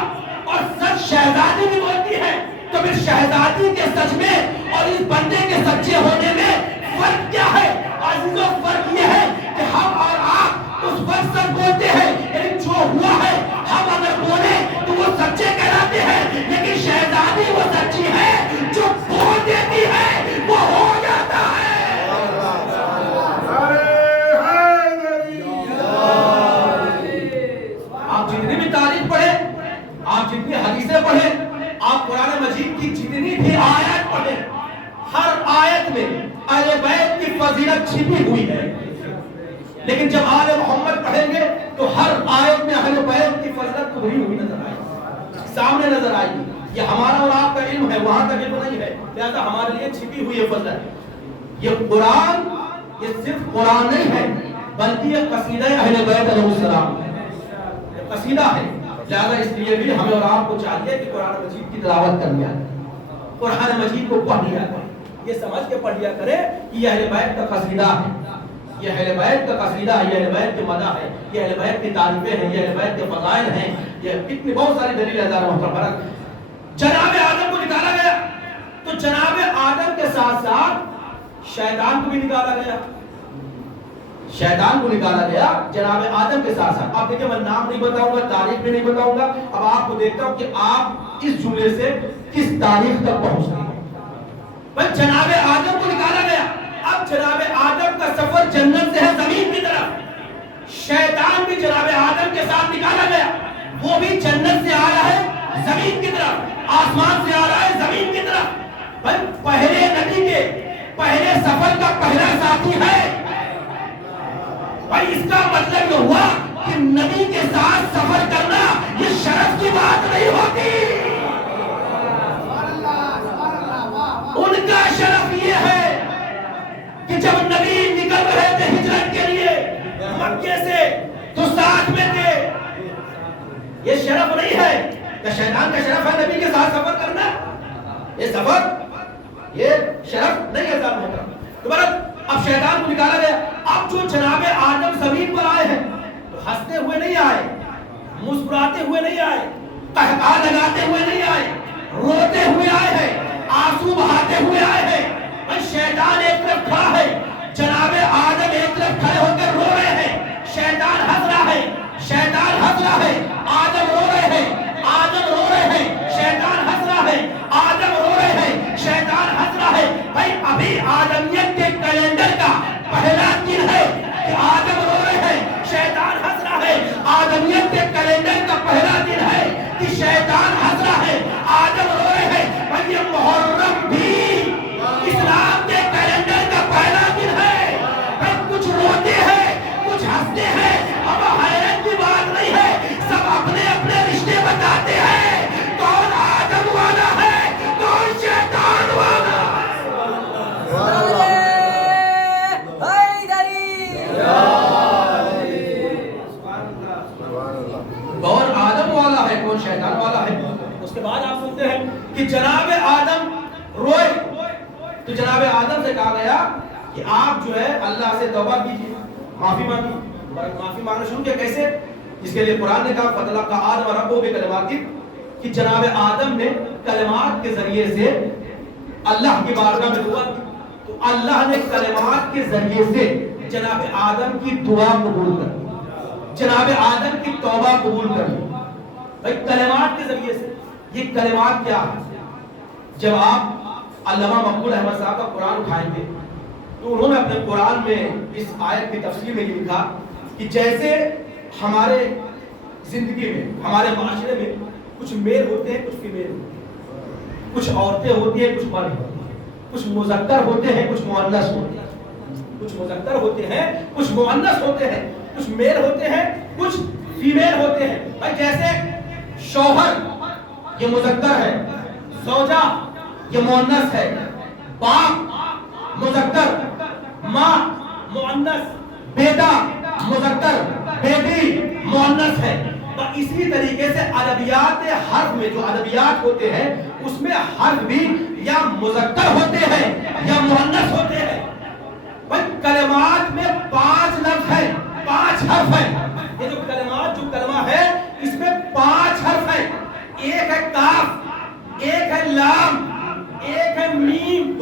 اور سچ شہزادی بھی بولتی ہے، تو پھر شہزادی کے سچ میں اور اس بندے کے سچے ہونے میں فرق کیا ہے؟ عزیزو فرق یہ ہے کہ ہم اور آپ اس وقت سچ بولتے ہیں، یعنی جو ہوا ہے ہم اگر بولے تو وہ سچے کہلاتے ہیں، لیکن شہزادی وہ سچی ہے جو بول دیتی ہے وہ ہو جاتا ہے۔ آپ جتنی بھی تاریخ پڑھیں، آپ جتنی حدیثیں پڑھیں، آپ قرآن مجید کی جتنی بھی آیت پڑھیں، ہر آیت میں اہل بیت کی فضیلت چھپی ہوئی ہے، لیکن جب آل محمد پڑھیں گے تو ہر آیت میں اہل بیت کی فضیلت ابھری ہوئی نظر آئے گی، سامنے نظر آئے گی۔ یہ ہمارا اور آپ کا علم ہے، وہاں تک علم نہیں ہے، لہذا ہمارے لیے چھپی ہوئی ہے فضیلت۔ یہ قرآن یہ صرف قرآن نہیں ہے بلکہ یہ قصیدہ اہل بیت علیہ السلام ہے، یہ قصیدہ ہے۔ لہذا اس لیے بھی ہمیں اور آپ کو چاہیے کہ قرآن مجید کی تلاوت کر لیا کریں، قرآن مجید کو پڑھ لیا کریں، یہ سمجھ کے پڑھ لیا کریں کہ یہ اہل بیت کا قصیدہ ہے، یہ اہل بیت کا قصیدہ ہے، یہ اہل بیت کی مدح ہے، یہ اہل بیت کی تعریفیں ہیں، یہ اہل بیت کے فضائل ہیں، یہ کتنی بہت ساری دلیل ہزار محترم۔ جناب آدم کو نکالا گیا تو جناب آدم کے ساتھ ساتھ شیطان کو بھی نکالا گیا، شیطان کو نکالا گیا جناب آدم کے ساتھ ساتھ۔ اب دیکھیں میں نام نہیں بتاؤں گا، تاریخ بھی نہیں بتاؤں گا، اب آپ کو دیکھتا ہوں کہ آپ اس جملے سے کس تاریخ تک پہنچتے ہیں۔ بھائی جناب آدم کو نکالا گیا، اب جناب آدم جنت سے ہے زمین کی طرف، شیطان بھی جناب آدم کے ساتھ نکالا گیا، وہ بھی جنت سے آ رہا ہے زمین کی طرف، آسمان سے آ رہا ہے زمین کی طرف۔ پہلے نبی کے پہلے سفر کا پہلا ساتھی ہے بھائی۔ اس کا مطلب یہ ہوا کہ نبی کے ساتھ سفر کرنا یہ شرف کی بات نہیں ہوتی، ان کا شرف یہ ہے کہ جب نبی نکل رہے تھے ہجرت کے لیے مکے سے تو ساتھ میں تھے۔ یہ شرف نہیں ہے کہ شیطان کا شرف ہے نبی کے ساتھ سفر کرنا، یہ سفر یہ شرف نہیں ہے صاحب محترم۔ دوبارہ اب شیطان کو نکالا گیا، اب جو جناب آدم زمین پر آئے ہیں تو ہنستے ہوئے نہیں آئے، مسکراتے ہوئے نہیں آئے، قہقہا لگاتے ہوئے نہیں آئے، روتے ہوئے آئے ہیں، آنسو بہاتے ہوئے آئے ہیں۔ شیطان ایک طرف کھڑا ہے، جناب آدم ایک طرف کھڑے ہو کر رو رہے ہیں، شیطان ہنس رہا ہے، شیطان ہنس رہا ہے، آدم رو رہے ہیں، آدم رو رہے ہیں، شیطان ہنس رہا ہے، آدم رو رہے ہیں، شیطان ہنس رہا ہے۔ بھائی ابھی آدمیت کے کیلنڈر کا پہلا دن ہے کہ آدم رو رہے ہیں، شیطان ہنس رہا ہے۔ آدمیت کے کیلنڈر کا پہلا دن ہے کہ شیطان ہنس رہا ہے، آدم رو رہے ہیں۔ بھائی یہ محرم بھی اسلام کے کیلنڈر کا پہلا دن ہے۔ بھائی کچھ روتے ہیں، کچھ ہنستے ہیں، اب حیرت کی بات نہیں ہے، سب اپنے اپنے رشتے بتاتے ہیں، کون آدم والا ہے کون شیطان والا ہے۔ کون آدم والا ہے کون شیطان والا ہے۔ اس کے بعد آپ سنتے ہیں کہ جناب آدم روئے تو جناب آدم سے کہا گیا کہ آپ جو ہے اللہ سے توبہ کیجیے، معافی مانگی۔ معافی مانگنا شروع کیا، کیسے؟ جس کے لیے قرآن نے کہا فَتَلَقَّىٰ آدَمَ رَبُّهُ بِكَلِمَاتٍ، کہ جناب آدم نے کلمات کے ذریعے سے اللہ کی بارگاہ میں دعا کی، تو اللہ نے کلمات کے ذریعے سے جناب آدم کی دعا قبول کر لی، جناب آدم کی توبہ قبول کر لی۔ بھائی کلمات کے ذریعے سے، یہ کلمات کیا ہے؟ جب آپ علامہ مقبول احمد صاحب کا قرآن اٹھائیں گے تو انہوں نے اپنے قرآن میں اس آیت کی تفسیر میں یہ لکھا کہ جیسے ہمارے زندگی میں ہمارے معاشرے میں کچھ میل ہوتے ہیں کچھ فیمیل ہوتے ہیں، کچھ عورتیں ہوتی ہیں کچھ مرد ہوتے ہیں، کچھ مذکر ہوتے ہیں کچھ مؤنث ہوتے ہیں، کچھ مذکر ہوتے ہیں کچھ مؤنث ہوتے ہیں، کچھ میل ہوتے ہیں کچھ فیمیل ہوتے ہیں۔ بھائی جیسے شوہر یہ مذکر ہے، زوجہ یہ مؤنث ہے، باپ مذکر، ماں مؤنث، بیٹا مذکر، بیٹی مؤنث ہے۔ اسی طریقے سے ادبیات حرف میں جو ادبیات ہوتے ہیں اس میں حرف بھی یا مذکر ہوتے ہیں یا مؤنث ہوتے ہیں۔ بھائی کلمات میں 5 لفظ ہیں، 5 حرف ہیں۔ یہ جو کلمات جو کلمہ ہے اس میں 5 حرف ہیں، ایک ہے کاف، ایک ہے لام، ایک ہے میم،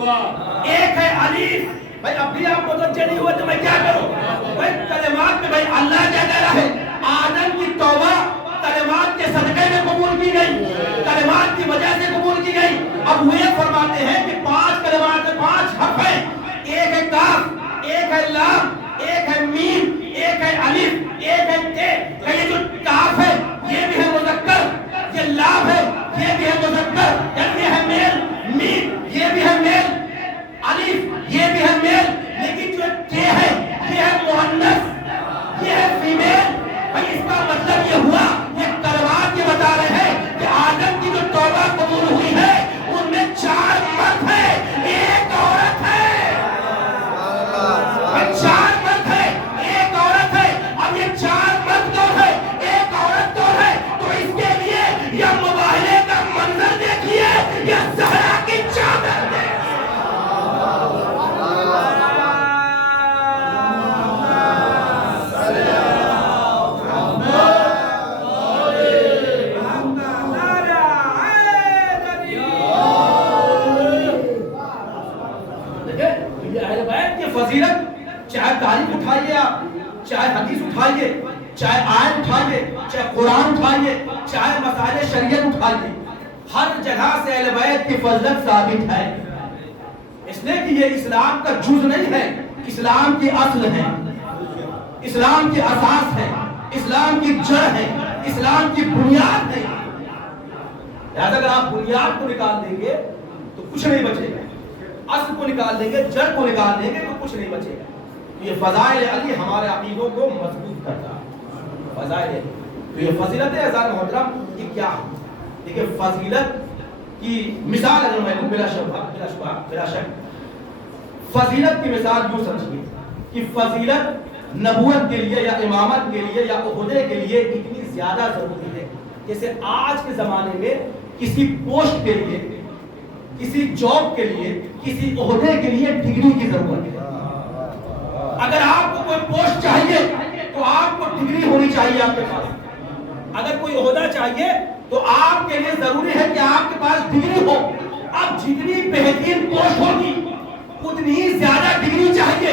ایک ہے الف۔ بھائی اب بھی آپ متوجہ نہیں ہوئے تو میں کیا کروں؟ بھائی کلمات میں بھائی اللہ کیا کہہ رہا ہے؟ آدم کی توبہ کلمات کے صدقے میں قبول کی گئی، کلمات کی وجہ سے قبول کی گئی۔ اب وہ یہ فرماتے ہیں کہ 5 کلمات میں 5 حرف ہیں، ایک ہے کاف، ایک ہے لام، ایک ہے میم، ایک ہے الف، ایک ہے تے۔ یہ جو کاف ہے یہ بھی ہے مذکر، یہ لام ہے یہ بھی ہے مذکر، یہ ہے میل، میم یہ بھی ہے میل، الف یہ بھی ہے میل، لیکن جو تے ہے یہ ہے مؤنث، یہ ہے فیمیل۔ بھائی اس کا مطلب یہ ہوا، یہ کلمات یہ بتا رہے ہیں کہ آدم کی جو توبہ قبول ہوئی ہے ان میں 4 مرد ہیں ایک عورت ہے، 4 مرد ہے ایک عورت ہے۔ اب یہ 4 مرد کون ہے ایک عورت کون ہے؟ تو اس کے لیے یہ مباہلے کا منظر دیکھیے، یہ زہرا کی چادر دیکھیے۔ فضیلت چاہے تاریخ اٹھائیے آپ، چاہے حدیث اٹھائیے، چاہے آیت اٹھائیے، چاہے قرآن اٹھائیے، چاہے مسائل شریعت اٹھائیے، ہر جگہ سے اہل بیت کی فضیلت ثابت ہے۔ اس لیے کہ یہ اسلام کا جز نہیں ہے کہ اسلام کی اصل ہے، اسلام کی اساس ہے، اسلام کی جڑ ہے، اسلام کی بنیاد ہے. لہذا اگر آپ بنیاد کو نکال دیں گے تو کچھ نہیں بچے گا، اصل کو نکال دیں گے، جڑ کو نکال دیں گے تو کچھ نہیں بچے گا. یہ فضائل علی ہمارے عقیدوں کو مضبوط کرتا ہے. فضائل علی تو یہ فضیلت ہے عزیزان محترم، یہ کیا ہے؟ دیکھیں فضیلت کی مثال اگر میں لوں، بلا شک فضیلت کی مثال یوں سمجھیے کہ فضیلت نبوت کے لیے یا امامت کے لیے یا عہدے کے لیے اتنی زیادہ ضروری ہے جیسے آج کے زمانے میں کسی پوسٹ کے لیے، کسی جاب کے لیے، کسی عہدے کے لیے ڈگری کی ضرورت ہے. اگر آپ کو کوئی پوسٹ چاہیے تو آپ کو ڈگری ہونی چاہیے آپ کے پاس. اگر کوئی عہدہ چاہیے تو آپ کے لیے ضروری ہے کہ آپ کے پاس ڈگری ہو. اب جتنی بہترین پوسٹ ہوگی اتنی ہی زیادہ ڈگری چاہیے،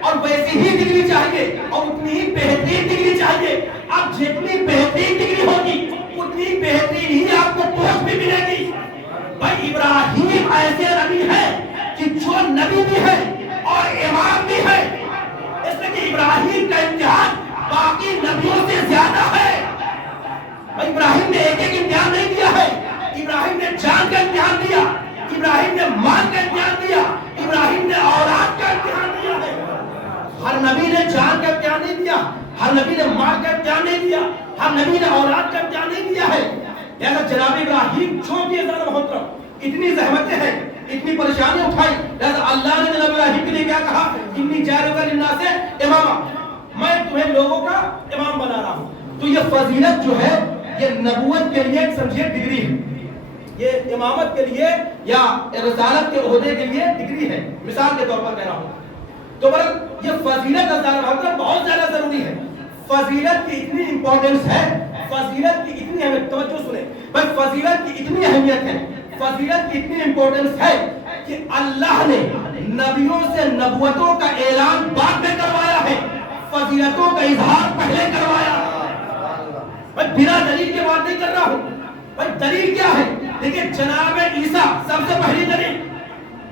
اور ویسی ہی ڈگری چاہیے، اور اتنی ہی بہترین ڈگری چاہیے. اب جتنی بہترین ڈگری ہوگی اتنی بہترین ہی آپ کو پوسٹ بھی ملے گی. بھائی ابراہیم ایسے نبی ہے کہ جو نبی بھی ہے اور امام بھی ہے، اس لیے کہ ابراہیم کا امتحان باقی نبیوں سے زیادہ ہے. بھائی ابراہیم نے ایک ایک امتحان نہیں دیا ہے، ابراہیم نے جان کا امتحان دیا، ابراہیم نے مال کا امتحان دیا، ابراہیم نے اولاد کا امتحان دیا ہے. ہر نبی نے جان کا امتحان نہیں دیا، ہر نبی نے مال کا امتحان نہیں دیا، ہر نبی نے اولاد کا امتحان نہیں دیا ہے. لہذا جناب ابراہیم چھوٹی ازالہ محترم اتنی زحمتیں ہیں، اتنی پریشانیاں اٹھائی، لہذا اللہ نے جناب ابراہیم کے لیے کیا کہا؟ انی جاعلک للناس اماما، میں تمہیں لوگوں کا امام بنا رہا ہوں. تو یہ فضیلت جو ہے یہ نبوت کے لیے ایک سمجھیے ڈگری ہے، یہ امامت کے لیے یا رسالت کے عہدے کے لیے ڈگری ہے، مثال کے طور پر کہہ رہا ہوں. تو برابر یہ فضیلت بہت زیادہ ضروری ہے. فضیلت کی اتنی امپورٹنس ہے، فضیلت کی اتنی اہمیت، توجہ سنیں بھائی، فضیلت کی اتنی اہمیت ہے، فضیلت کی اتنی امپورٹنس ہے کہ اللہ نے نبیوں سے نبوتوں کا اعلان بعد میں کروایا ہے، فضیلتوں کا اظہار پہلے کروایا. بھائی بنا دلیل کے بات نہیں کر رہا ہوں. بھائی دلیل کیا ہے؟ دیکھیں جناب عیسیٰ سب سے پہلی دلیل،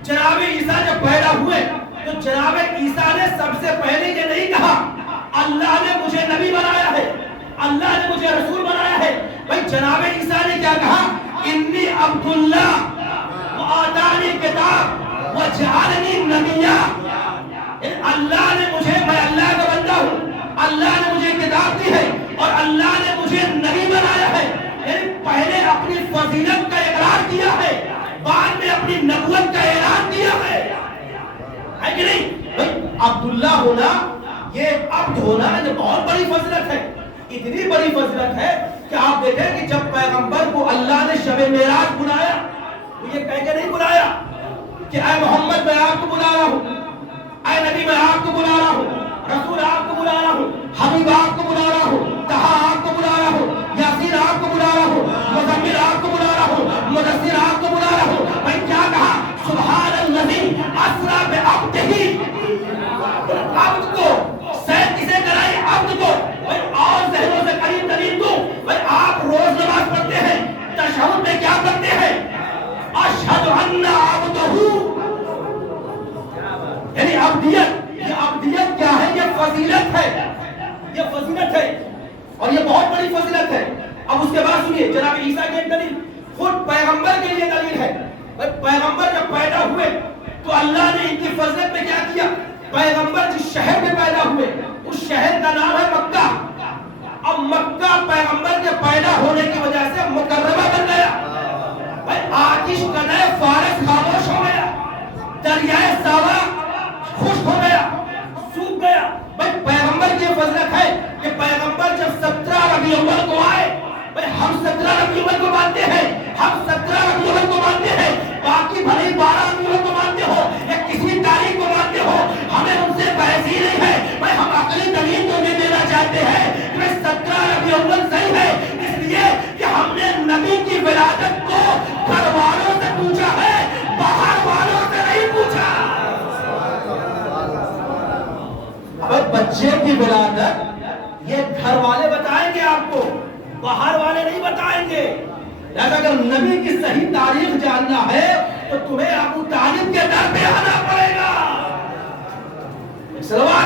جناب عیسیٰ جب پیدا ہوئے تو جناب عیسیٰ نے سب سے پہلے یہ نہیں کہا اللہ نے مجھے نبی بنایا ہے، اللہ نے مجھے رسول بنایا ہے. بھائی جناب عیسیٰ نے کیا کہا؟ انی عبداللہ وآتانی کتاب وجعلنی نبیا. اللہ نے مجھے، میں اللہ کا بندہ ہوں، اللہ نے مجھے کتاب دی ہے اور اللہ نے مجھے نبی بنایا ہے. یعنی پہلے اپنی فضیلت کا اقرار کیا ہے، بعد میں اپنی نبوت کا اعلان کیا ہے کہ نہیں؟ بھائی عبداللہ ہونا، یہ عبد ہونا یہ بہت بڑی فضیلت ہے. اتنی بڑی فضیلت ہے کہ آپ دیکھیں کہ جب پیغمبر کو اللہ نے شب معراج بلایا تو یہ کہہ کے نہیں بلایا کہ اے محمد میں آپ کو بلا رہا ہوں، اے نبی میں آپ کو بلا رہا ہوں، رسول آپ کو بلا رہا ہوں، حبیب آپ کو بلا رہا ہوں، طہا آپ کو بلا رہا ہوں، یاسین آپ کو بلا رہا ہوں، مزمل آپ کو بلا رہا ہوں، مدثر آپ کو بلا رہا ہوں. بھائی کیا کہا؟ سبحان الذی اسریٰ بعبدہ. عبد کو سید کسے کرائی؟ عبد کو. بھائی اور ذہنوں سے قریب دلیل دوں. بھائی آپ روز نماز پڑھتے ہیں، تشہد میں کیا پڑھتے ہیں؟ اشہد ان عبدہ. یعنی عبدیت، یہ عبدیت کیا ہے؟ یہ فضیلت ہے، یہ فضیلت ہے اور یہ بہت بڑی فضیلت ہے. اب اس کے بعد سنیے جناب عیسیٰ کی ایک دلیل خود پیغمبر کے لیے دلیل ہے. پیغمبر جب پیدا ہوئے تو اللہ نے ان کی فضیلت میں کیا کیا؟ پیغمبر جس شہر میں پیدا ہوئے اس شہر کا نام ہے مکہ. اب مکہ پیغمبر کے پیدا ہونے کی وجہ سے مکرمہ بن گیا. بھائی آتش کدے فارس خاموش ہو گیا، دریائے ساوا خشک ہو گیا، سوکھ گیا. بھائی پیغمبر کی فضیلت ہے کہ پیغمبر جب 17 ربیع الاول کو آئے، بھائی ہم 17 ربیع الاول کو مانتے ہیں، ہم 17 ربیع الاول کو مانتے ہیں، باقی بھلے 12 ربیع الاول کو مانتے ہو یا کسی تاریخ کو مانتے ہو، ہمیں ان سے بحث ہی نہیں ہے. بھائی ہم عقلی دلیل تو نہیں دینا چاہتے ہیں کہ 17 ربیع الاول صحیح ہے، اس لیے کہ ہم نے نبی کی ولادت کو گھر والوں سے پوچھا ہے، باہر والوں سے نہیں پوچھا. بچے کی ولادت یہ گھر والے بتائیں گے آپ کو، باہر والے نہیں بتائیں گے. لہذا اگر نبی کی صحیح تاریخ جاننا ہے تو تمہیں ابو طالب کے در پہ آنا پڑے گا.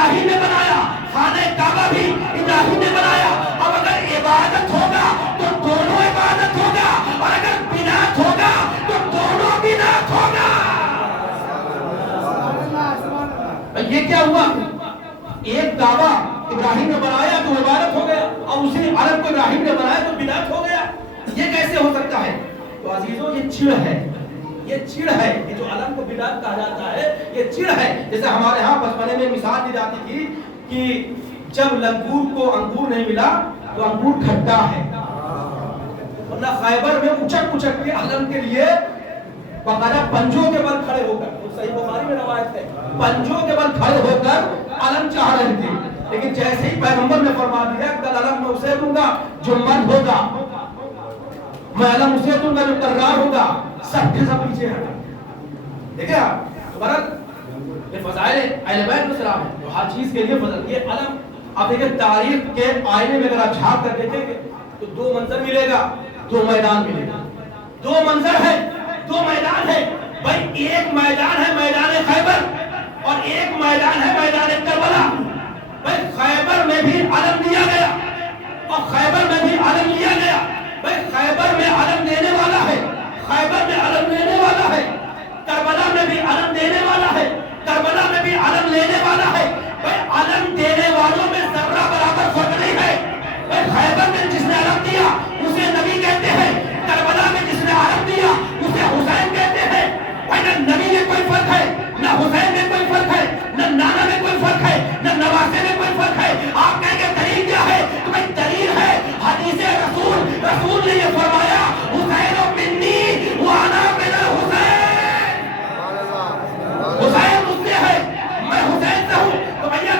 ابراہیم نے بنایا، خانہ کعبہ بھی ابراہیم نے بنایا. اب اگر عبادت ہوگا تو دونوں عبادت ہوگا، اور اگر بدعت ہوگا تو دونوں بدعت ہوگا. یہ کیا ہوا؟ ایک کعبہ ابراہیم نے بنایا تو عبادت ہو گیا، اور اسی علم کو ابراہیم نے بنایا تو بدعت ہو گیا. یہ کیسے ہو سکتا ہے؟ تو عزیزوں یہ چڑ ہے، یہ چڑ ہے. یہ جو علم کو بدعت کہا جاتا ہے یہ چڑ ہے. جیسے ہمارے ہاں بچپنے میں مثال دی جاتی تھی کہ جب لنگور کو انگور نہیں ملا تو انگور کھٹا ہے. ورنہ خیبر میں اچک اچک کے علم کے لیے باقاعدہ پنجوں کے بل کھڑے ہو کر، صحیح بخاری میں روایت ہے، پنجوں کے بل کھڑے ہو کر علم چاہ رہے تھے. لیکن جیسے ہی پیغمبر نے فرما دیا کل علم میں اسے دوں گا جو مرد ہوگا، میں علم اسے دوں گا جو کرار ہوگا، سب کے سب پیچھے ہٹا. دیکھیں آپ برت یہ فضائل اہل بیت علیہ السلام ہے جو ہر چیز کے لیے فضل. یہ علم آپ دیکھیں تاریخ کے آئینے میں اگر آپ جھانک کر دیکھیں گے تو دو منظر ملے گا، دو میدان ملے گا. دو منظر ہے، دو میدان ہے. بھائی ایک میدان ہے میدان خیبر اور ایک میدان ہے میدان کربلا. بھائی خیبر میں بھی علم دیا گیا اور خیبر میں بھی علم لیا گیا. بھائی خیبر میں علم دینے والا ہے، خیبر میں علم لینے والا ہے، کربلا میں بھی علم دینے والا ہے، کربلا میں بھی علم لینے والا ہے. بھائی علم دینے والوں میں ذرہ برابر فرق نہیں ہے. بھائی خیبر میں جس نے علم دیا اسے نبی کہتے ہیں، کربلا میں جس نے علم دیا اسے حسین کہتے ہیں. بھائی نہ نبی میں کوئی فرق ہے، نہ حسین میں کوئی فرق ہے، نہ نانا میں کوئی فرق ہے، نہ نواسے میں کوئی فرق ہے. آپ کہیں گے دلیل کیا ہے؟ تو بھائی دلیل ہے حدیث رسول. رسول نے یہ فرمایا حسین منی وانا من الحسین، حسین مجھ سے ہے میں حسین سے ہوں. تو بھیا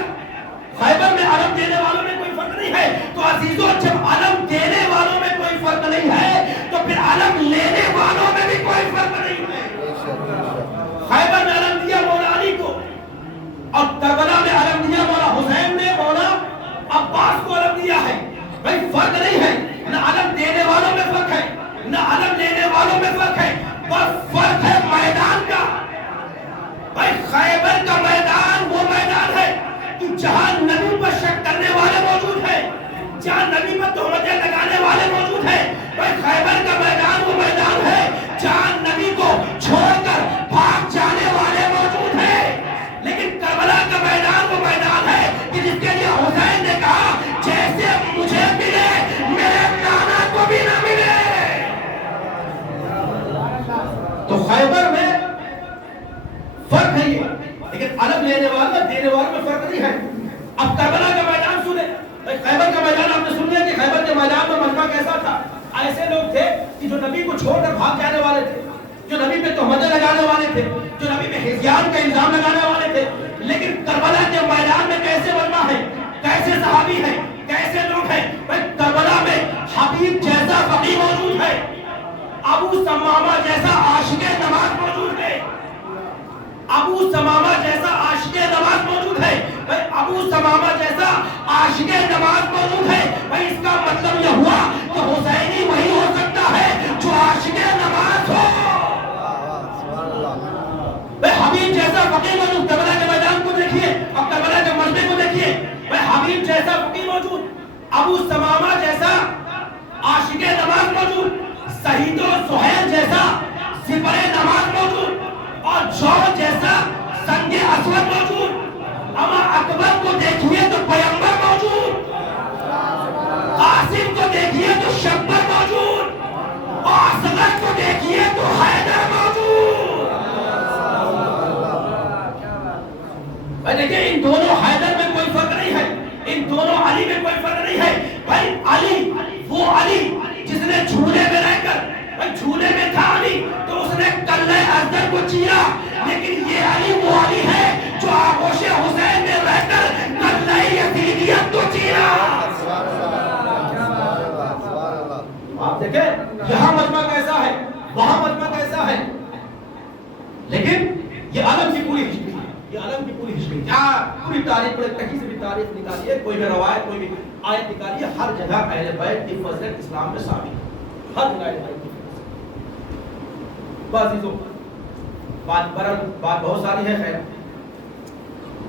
خیبر میں علم دینے والوں میں کوئی فرق نہیں ہے. تو عزیزوں جب علم دینے والوں میں کوئی فرق نہیں ہے تو پھر علم لینے والوں میں بھی کوئی فرق نہیں ہے. خیبر میں علم دیا مولا علی کو اور کربلا میں علم دیا مولا حسین نے مولا عباس کو علم دیا ہے. بھائی فرق نہیں ہے، نہ علم دینے والوں میں فرق ہے نہ علم لینے والوں میں فرق ہے، بس فرق ہے میدان کا. بھائی خیبر کا میدان وہ میدان ہے کہ جہاں نبی پر شک کرنے والے موجود ہیں، جہاں نبی پر تہمتیں لگانے والے موجود ہیں. بھائی خیبر کا میدان وہ میدان ہے جہاں نبی کو چھوڑ کر بھاگ جانے والے موجود ہیں. لیکن کربلا کا میدان وہ میدان ہے کہ جس کے لیے حسین نے کہا جیسے مجھے ملے میرے نانا کو بھی نہ ملے. تو خیبر میں فرق ہے یہ، لیکن علم لینے والا دینے والوں میں فرق نہیں ہے. اب کربلا کا میدان سنیں. خیبر کا میدان آپ نے سن لیا کہ خیبر کے میدان میں مجمع کیسا تھا. ایسے لوگ تھے کہ جو نبی کو چھوڑ کر بھاگ جانے والے تھے، جو نبی پہ تہمتیں لگانے والے تھے، جو نبی پہ ہذیان کا الزام لگانے والے تھے. لیکن کربلا کے میدان میں کیسے مجمع ہے، کیسے صحابی ہیں، کیسے لوگ ہیں. بھائی کربلا میں حبیب جیسا فقیہ موجود ہے، ابو سمامہ جیسا عاشق نماز موجود ہے، ابو سمامہ جیسا عاشق نماز موجود ہے. بھائی ابو سمامہ جیسا عاشق نماز موجود ہے. بھائی اس کا مطلب یہ ہوا کہ حسینی وہی ہو سکتا ہے جو عاشق نماز ہو. بھائی حبیب جیسا فقیہ موجود. کربلا کے میدان کو دیکھیے، اب کربلا کے مسجد کو دیکھیے. بھائی حبیب جیسا فقیہ موجود، ابو سمامہ جیسا عاشق نماز موجود، سعید و سہیل جیسا سپر نماز موجود، اور جون جیسا سنگ اسود موجود. اما اکبر کو دیکھیے تو پیغمبر موجود، قاسم کو دیکھیے تو شبر موجود، اور اصغر کو دیکھیے تو حیدر موجود. بھائی دیکھیں ان دونوں حیدر میں کوئی فرق نہیں ہے، ان دونوں علی میں کوئی فرق نہیں ہے. بھائی علی وہ علی جس نے جھولے میں رہ کر، بھائی جھولے میں تھا علی تو اس نے کلہ ازدر کو چیرا. لیکن یہ علی وہ علی ہے جو آغوش حسین میں رہ کر کلہ یزیدیت کو چیرا. آپ دیکھیں یہاں مجمع کیسا ہے، وہاں مجمع کیسا ہے. لیکن یہ علم کی پوری ہسٹری ہے، یہ علم کی پوری ہسٹری. جہاں پوری تاریخ پر کہیں سے بھی تاریخ نکالیے، کوئی بھی روایت کوئی بھی آیت نکالیے، ہر جگہ اہل بیت کی فضیلت اسلام میں ثابت ہے، ہر جگہ اہل بیت کی فضیلت. عزیزوں بات بہت ساری ہے. خیر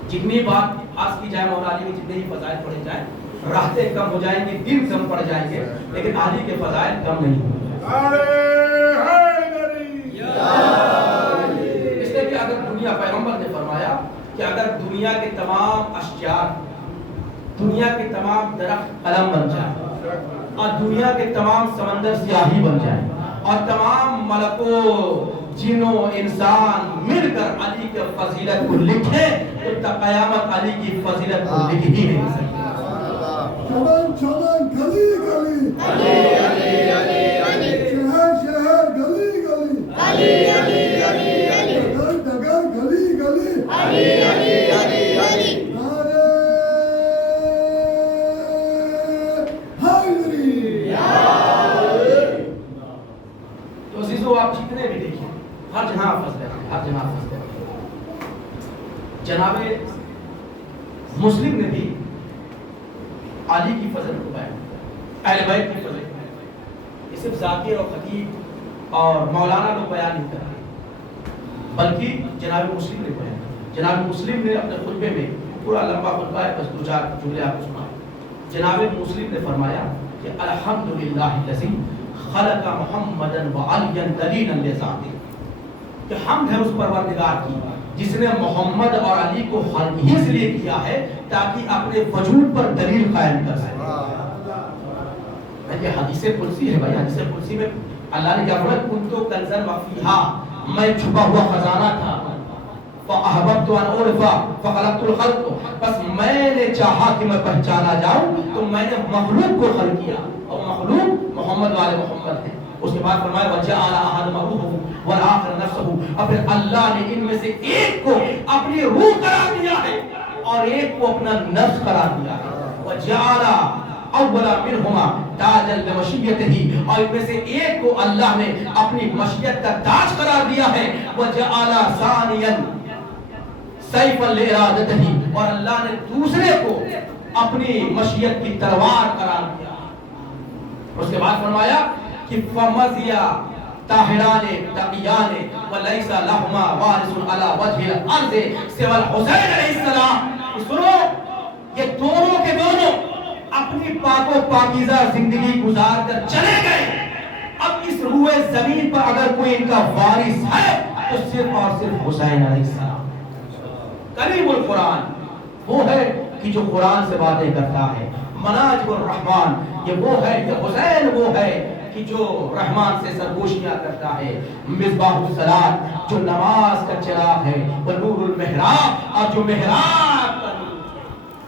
جتنی بات خاص کی جائے مولا علی کے جتنے ہی فضائل پڑھے جائیں راحتیں کم ہو جائیں گی، دن کم پڑ جائیں گے، لیکن علی کے فضائل کم نہیں ہو جائیں گے۔ اس لیے کہ اگر دنیا، پیغمبر نے فرمایا کہ اگر دنیا کے تمام اشجار، دنیا کے تمام درخت قلم بن جائیں اور دنیا کے تمام سمندر سیاہی بن جائیں اور تمام ملکوں جنوں انسان مل کر علی کے فضیلت کو لکھیں تو قیامت علی کی فضیلت کو لکھ ہی نہیں سکتی۔ چمن چمن گلی گلی علی علی علی علی، شہر شہر گلی گلی علی علی علی علی، ڈگر ڈگر گلی گلی علی علی علی علی، نعرے حیدری۔ تو عزیزو آپ جتنے بھی دیکھیں ہر جہاں فضل ہے، ہر جہاں فضل ہے۔ جناب مسلم نے بھی علی کی فضل کو بیان کیا، اہل بیت کی فضل کو، یہ صرف ذاکر اور خطیب اور مولانا لوگ بیان نہیں کرتے بلکہ جناب مسلم نے بیان کیا۔ جناب مسلم نے اپنے خطبے میں پورا لمبا خطبہ ہے، بس دو چار جملے آپ کو سنائیں۔ جناب مسلم نے فرمایا کہ الحمدللہ الذی خلق محمدا وعلیا دلیلا لذاته، کہ حمد ہے اس پروردگار کی جس نے محمد اور علی کو خلق ہی اس لیے کیا ہے تاکہ اپنے وجود پر دلیل قائم کر سکے۔ یہ حدیث قدسی ہے بھائی، حدیث قدسی میں اللہ نے کیا فرمایا، کنتو کنزا مخفیہا، میں چھپا ہوا خزانہ تھا، فاحببت ان اعرف فخلقت الخلق، بس میں نے چاہا کہ میں پہچانا جاؤں تو میں نے مخلوق کو خلق کیا، اور مخلوق محمد والے محمد ہیں۔ اس کے بعد فرمایا وجعل احدهم روحه والآخر نفسه، اور پھر اللہ نے ان میں سے ایک کو اپنی روح قرار دیا ہے اور ایک کو اپنا نفس قرار دیا ہے۔ وجعل اول منهما تاجا لمشیته، اور ان میں سے ایک کو اللہ نے اپنی مشیت کا تاج قرار دیا ہے۔ وجعل ثانیا سیفا لارادته، اور اللہ نے دوسرے کو اپنی مشیت کی تلوار قرار دیا۔ اس کے بعد فرمایا کہ فمزیا طاہران تقیان ولیس لہما وارث علی وجہ الارض سوى الحسین علیہ السلام۔ سنو، یہ دونوں کے دونوں اپنی پاک و پاکیزہ زندگی گزار کر چلے گئے، اب اس روئے زمین پر اگر کوئی ان کا وارث ہے تو صرف اور صرف حسین علیہ السلام۔ کلیم القرآن وہ ہے کہ جو قرآن سے باتیں کرتا ہے، مناجب الرحمن یہ وہ ہے، کہ حسین وہ ہے کہ جو رحمان سے سرگوشیاں کرتا ہے، مصباح الصلاۃ جو نماز کا چراغ ہے، ونور المحراب اور جو محراب کا نور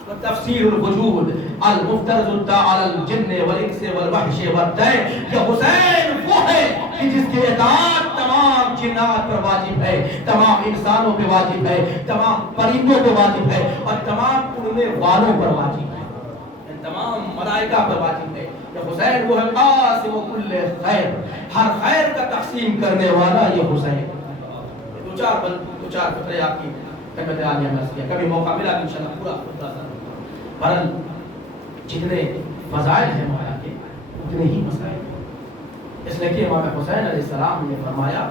ہے، تفسیر الوجود المفترض علی الجن والانس والوحش والطیر، یہ حسین وہ ہے کہ جس کی اطاعت تمام جنات پر واجب ہے، تمام انسانوں پہ واجب ہے، تمام پرندوں پہ واجب ہے اور تمام اڑنے والوں پر واجب ہے، تمام ملائکہ پر واجب ہے۔ یہ حسین وہ ہے قاسم کل خیر، ہر خیر کا تقسیم کرنے والا یہ حسین۔ دو چار فطرے آپ کی خدمت عالیہ میں کیا، کبھی موقع ملا کہ انشاءاللہ پورا خطبہ سر۔ بہرحال جتنے فضائل ہیں مولا کے اتنے ہی مسائل ہیں، اس لیے کہ امام حسین علیہ السلام نے فرمایا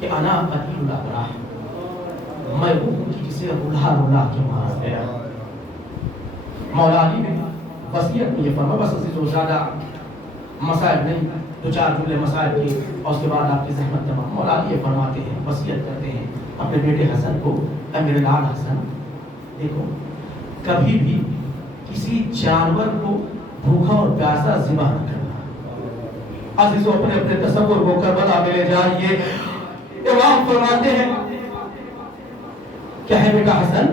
کہ انا قتیل الابراہ، میں وہ ہوں جسے رلا رلا کے مارا گیا۔ مولا علی نے وصیت میں یہ فرمایا، بس اسے جو زیادہ مسائل نہیں، دو چار جملے مسائل کی اور اس کے بعد آپ کی زحمت تمام۔ مولا علی یہ فرماتے ہیں، وصیت کرتے ہیں اپنے بیٹے حسن کو، اے میرے لال حسن، دیکھو کبھی بھی کسی جانور کو بھوکا اور پیاسا ذبح نہ کرنا۔ عزیزو اپنے اپنے تصور کو کربلا میں لے جائیے۔ امام فرماتے ہیں کیا ہے بیٹا حسن،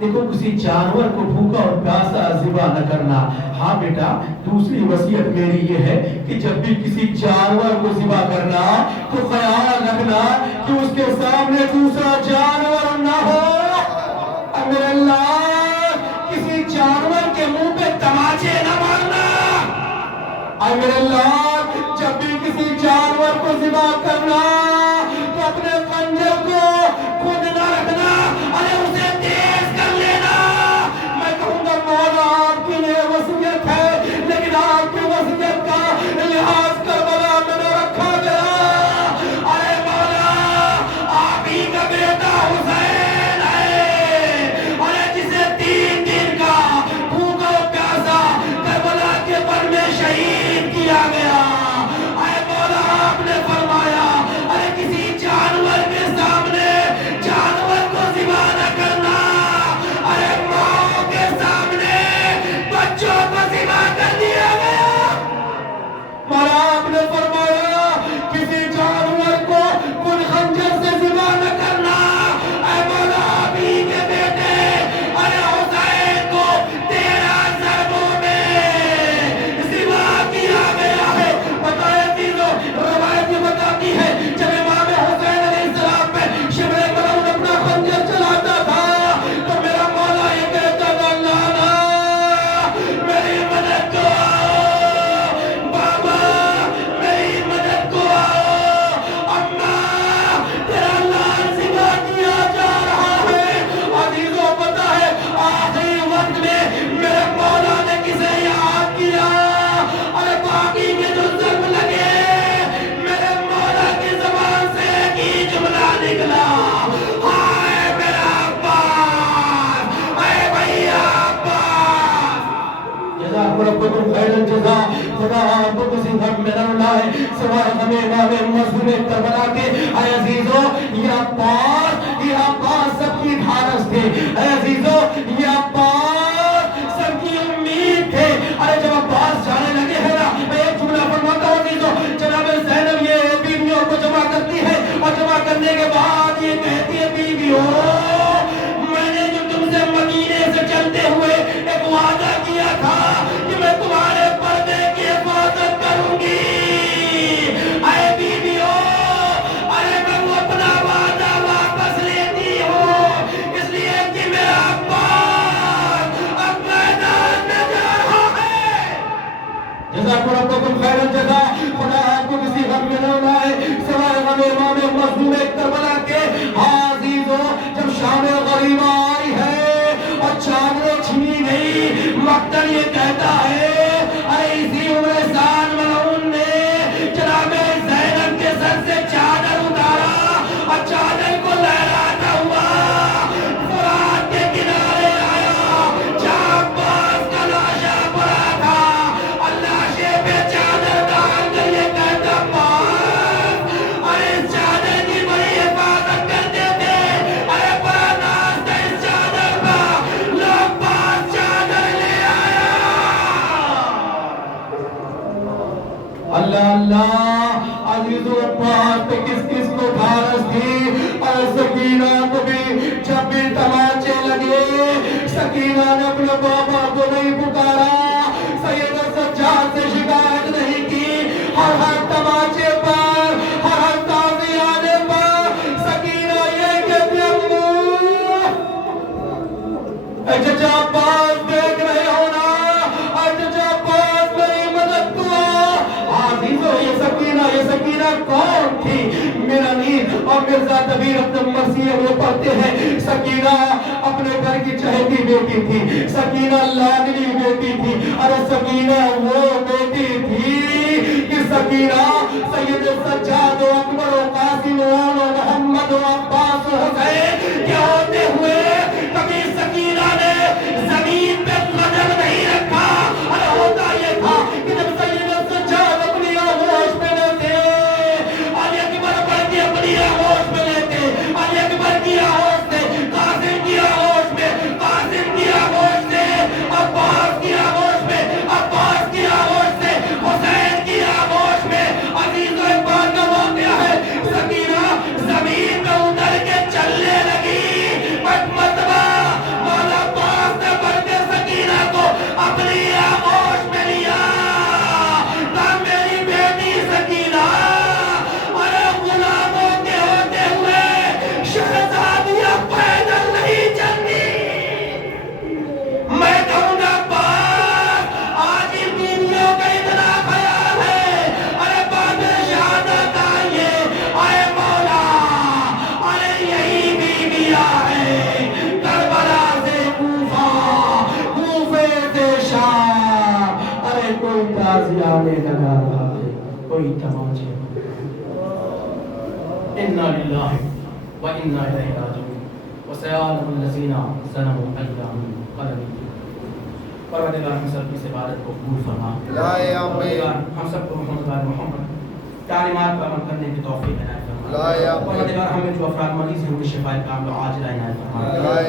دیکھو کسی جانور کو بھوکا اور پیاسا ذبح نہ کرنا۔ ہاں بیٹا دوسری وصیت میری یہ ہے کہ جب بھی کسی جانور کو ذبح کرنا تو خیال رکھنا کہ اس کے سامنے دوسرا جانور نہ ہو۔ اگر اللہ کسی جانور کے منہ پہ تماچے نہ مارنا، اگر اللہ جب بھی کسی جانور کو ذبح کرنا تو اپنے خنجر کو خود نہ رکھنا، ارے اسے تیز کر لینا۔ میں کہوں گا مولا آپ کی یہ وصیت ہے، لیکن آپ کی وصیت کا لحاظ کربلا میں نہ رکھا گیا۔ ارے مولا آپ ہی کا بیٹا حسین ہے، ارے جسے خدا آپ کو کسی غم میں نہ رلائے سوائے غم امام مظلوم کربلا کے۔ اے عزیزو یہ عباس سب کی ڈھارس تھے، اے عزیزو یہ عباس سب کی امید تھے۔ ارے جب عباس جانے لگے ہیں نا، میں ایک جملہ فرماتا ہوں عزیزو، جناب زینب یہ بیویوں کو جمع کرتی ہے اور جمع کرنے کے بعد یہ کہتی ہے بیویوں میں نے جو تم سے مدینے سے چلتے ہوئے ایک وعدہ کیا تھا کہ میں تمہارے پردے کی حفاظت کروں گی، اے بیویوں ارے میں وہ اپنا وعدہ واپس لیتی ہوں، اس لیے کہ میرا عباس اب میدان میں جا رہا ہے۔ جزاکم ربکم خیر الجزا، خدا آپ کو کسی غم میں نہ لائے سوائے غم امام مظلوم کربلا کے۔ ہاں عزیزو جب شام غریبہ آئی ہے اور چادریں چھینی گئی، مقتل یہ کہتا ہے ارے اسی عمر سان ملعون نے جناب زینب کے سر سے چادر اتارا اور چادر کو لہراتا ہوا فرات کے کنارے آیا جہاں عباس کا لاشا پڑا تھا، اور لاشے پہ چادر ڈال کر یہ کہتا عباس ارے اس چادر کی بڑی حفاظت کرتے تھے، ارے بڑا ناز تھا اس چادر کا، لو عباس چادر لے آیا۔ اللہ اللہ عزیزو عباس پہ کس کس کو ڈھارس تھی، اور سکینہ کو بھی جب بھی تماچے لگے سکینہ نے اپنے بابا کو نہیں پکارا، سید سجاد سے شکایت نہیں کی، ہر تماچے پر ہر تازیانے پر سکینہ یہ کہتے اے چچا عباس دیکھ رہے ہو نا، اے چچا عباس میری مدد کرو۔ عزیزو یہ سکینہ کون تھی؟ میرا نیر اور مرزا دبیر اپنے مرثیہ میں پڑھتے ہیں سکینہ اپنے گھر کی چہیتی بیٹی تھی، سکینہ لاڈلی بیٹی تھی، اور سکینہ وہ بیٹی تھی کہ سکینہ سید سجاد و اکبر و قاسم و محمد و عباس و حسین کے ہوتے ہوئے کبھی سکینہ نے زمین پہ قدم نہیں رکھا، اور ہوتا یہ تھا کہ جب سید سجاد اپنی آغوش میں لیتے، علی اکبر پڑھ کے اپنی آغوش میں لیتے، علی اکبر کی آغوش سے قاسم کی آغوش میں، قاسم کی آغوش سے عباس کی آغوش میں، عباس کی آغوش سے حسین کی آغوش میں۔ عزیز و اقبال کا واقعہ ہے، سکینہ زمین میں اتر کے چلنے لگی، ایک مرتبہ مولا عباس نے بڑھ کے سکینہ کو اپنی آغوش میں لیا، کہا میری بیٹی سکینہ ارے غلاموں کے ہوتے ہوئے شہزادیاں پیدل نہیں چلتی، میں کہوں گا عباس آج ان بیویوں کا اتنا خیال ہے، ارے بعد شہادت آئیے آئے مولا، ارے یہی بیویاں ہیں کربلا سے کوفہ، کوفے سے شام، ارے کوئی تازیانے لگا رہا ہے، کوئی تماچے، انا للہ و انا الیہ راجعون وسیعلم الذین ظلموا ایام قلبی۔ پروردگار ہم سب کی عبادت کو قبول فرما، پروردگار ہم سب کو محمد تعلیمات پر عمل کرنے کی توفیق عنایت فرما، پروردگار ہمیں جو افراد مریض ہیں ان کے شفا کاملہ عاجلہ عنایت فرما،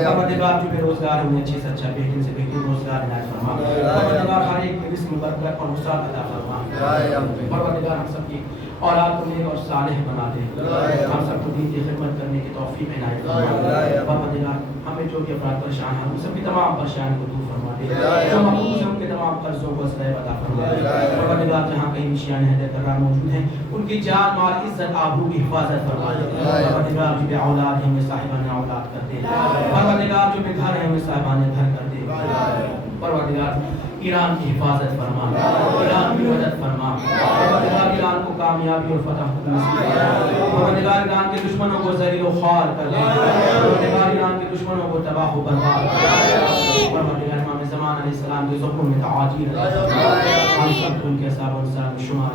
پروردگار جو بے روزگار ہیں انہیں اچھے سے اچھا بہترین سے بہترین روزگار عنایت فرما، پروردگار ہر ایک کے رزق میں برکت اور وسعت عطا فرما، پروردگار ہم سب کی اولاد کو نیک اور صالح بنا دے، ہم سب کو دین کی خدمت کرنے کی توفیق عنایت فرما، پروردگار ہمیں جو بھی افراد پریشان ہیں ان سب کی تمام پریشانی کو دور فرما دے، جو مقروض ہیں ان کے تمام قرضوں کو اسلحہ عطا فرما دے، پروردگار جہاں کہیں شیعہ حیدر کرار موجود ہیں ان کی جان مال عزت آبرو کی حفاظت فرما دے، پروردگار جو بے اولاد ہیں انہیں صاحبان اولاد کر دے، پروردگار جو بے گھر ہیں انہیں صاحبان گھر کر دے، پروردگار ایران کی حفاظت فرما، ایران کی مدد فرما، پروردگار ایران کو کامیابی اور فتح نصیب فرما، پروردگار ایران کے دشمنوں کو ذلیل و خوار کر دے، پروردگار ایران کے دشمنوں کو تباہ و برباد کر دے، پروردگار امام زمان علیہ السلام کے ظہور میں تعاجیل ہم سب ان کے حساب و انصار میں شمار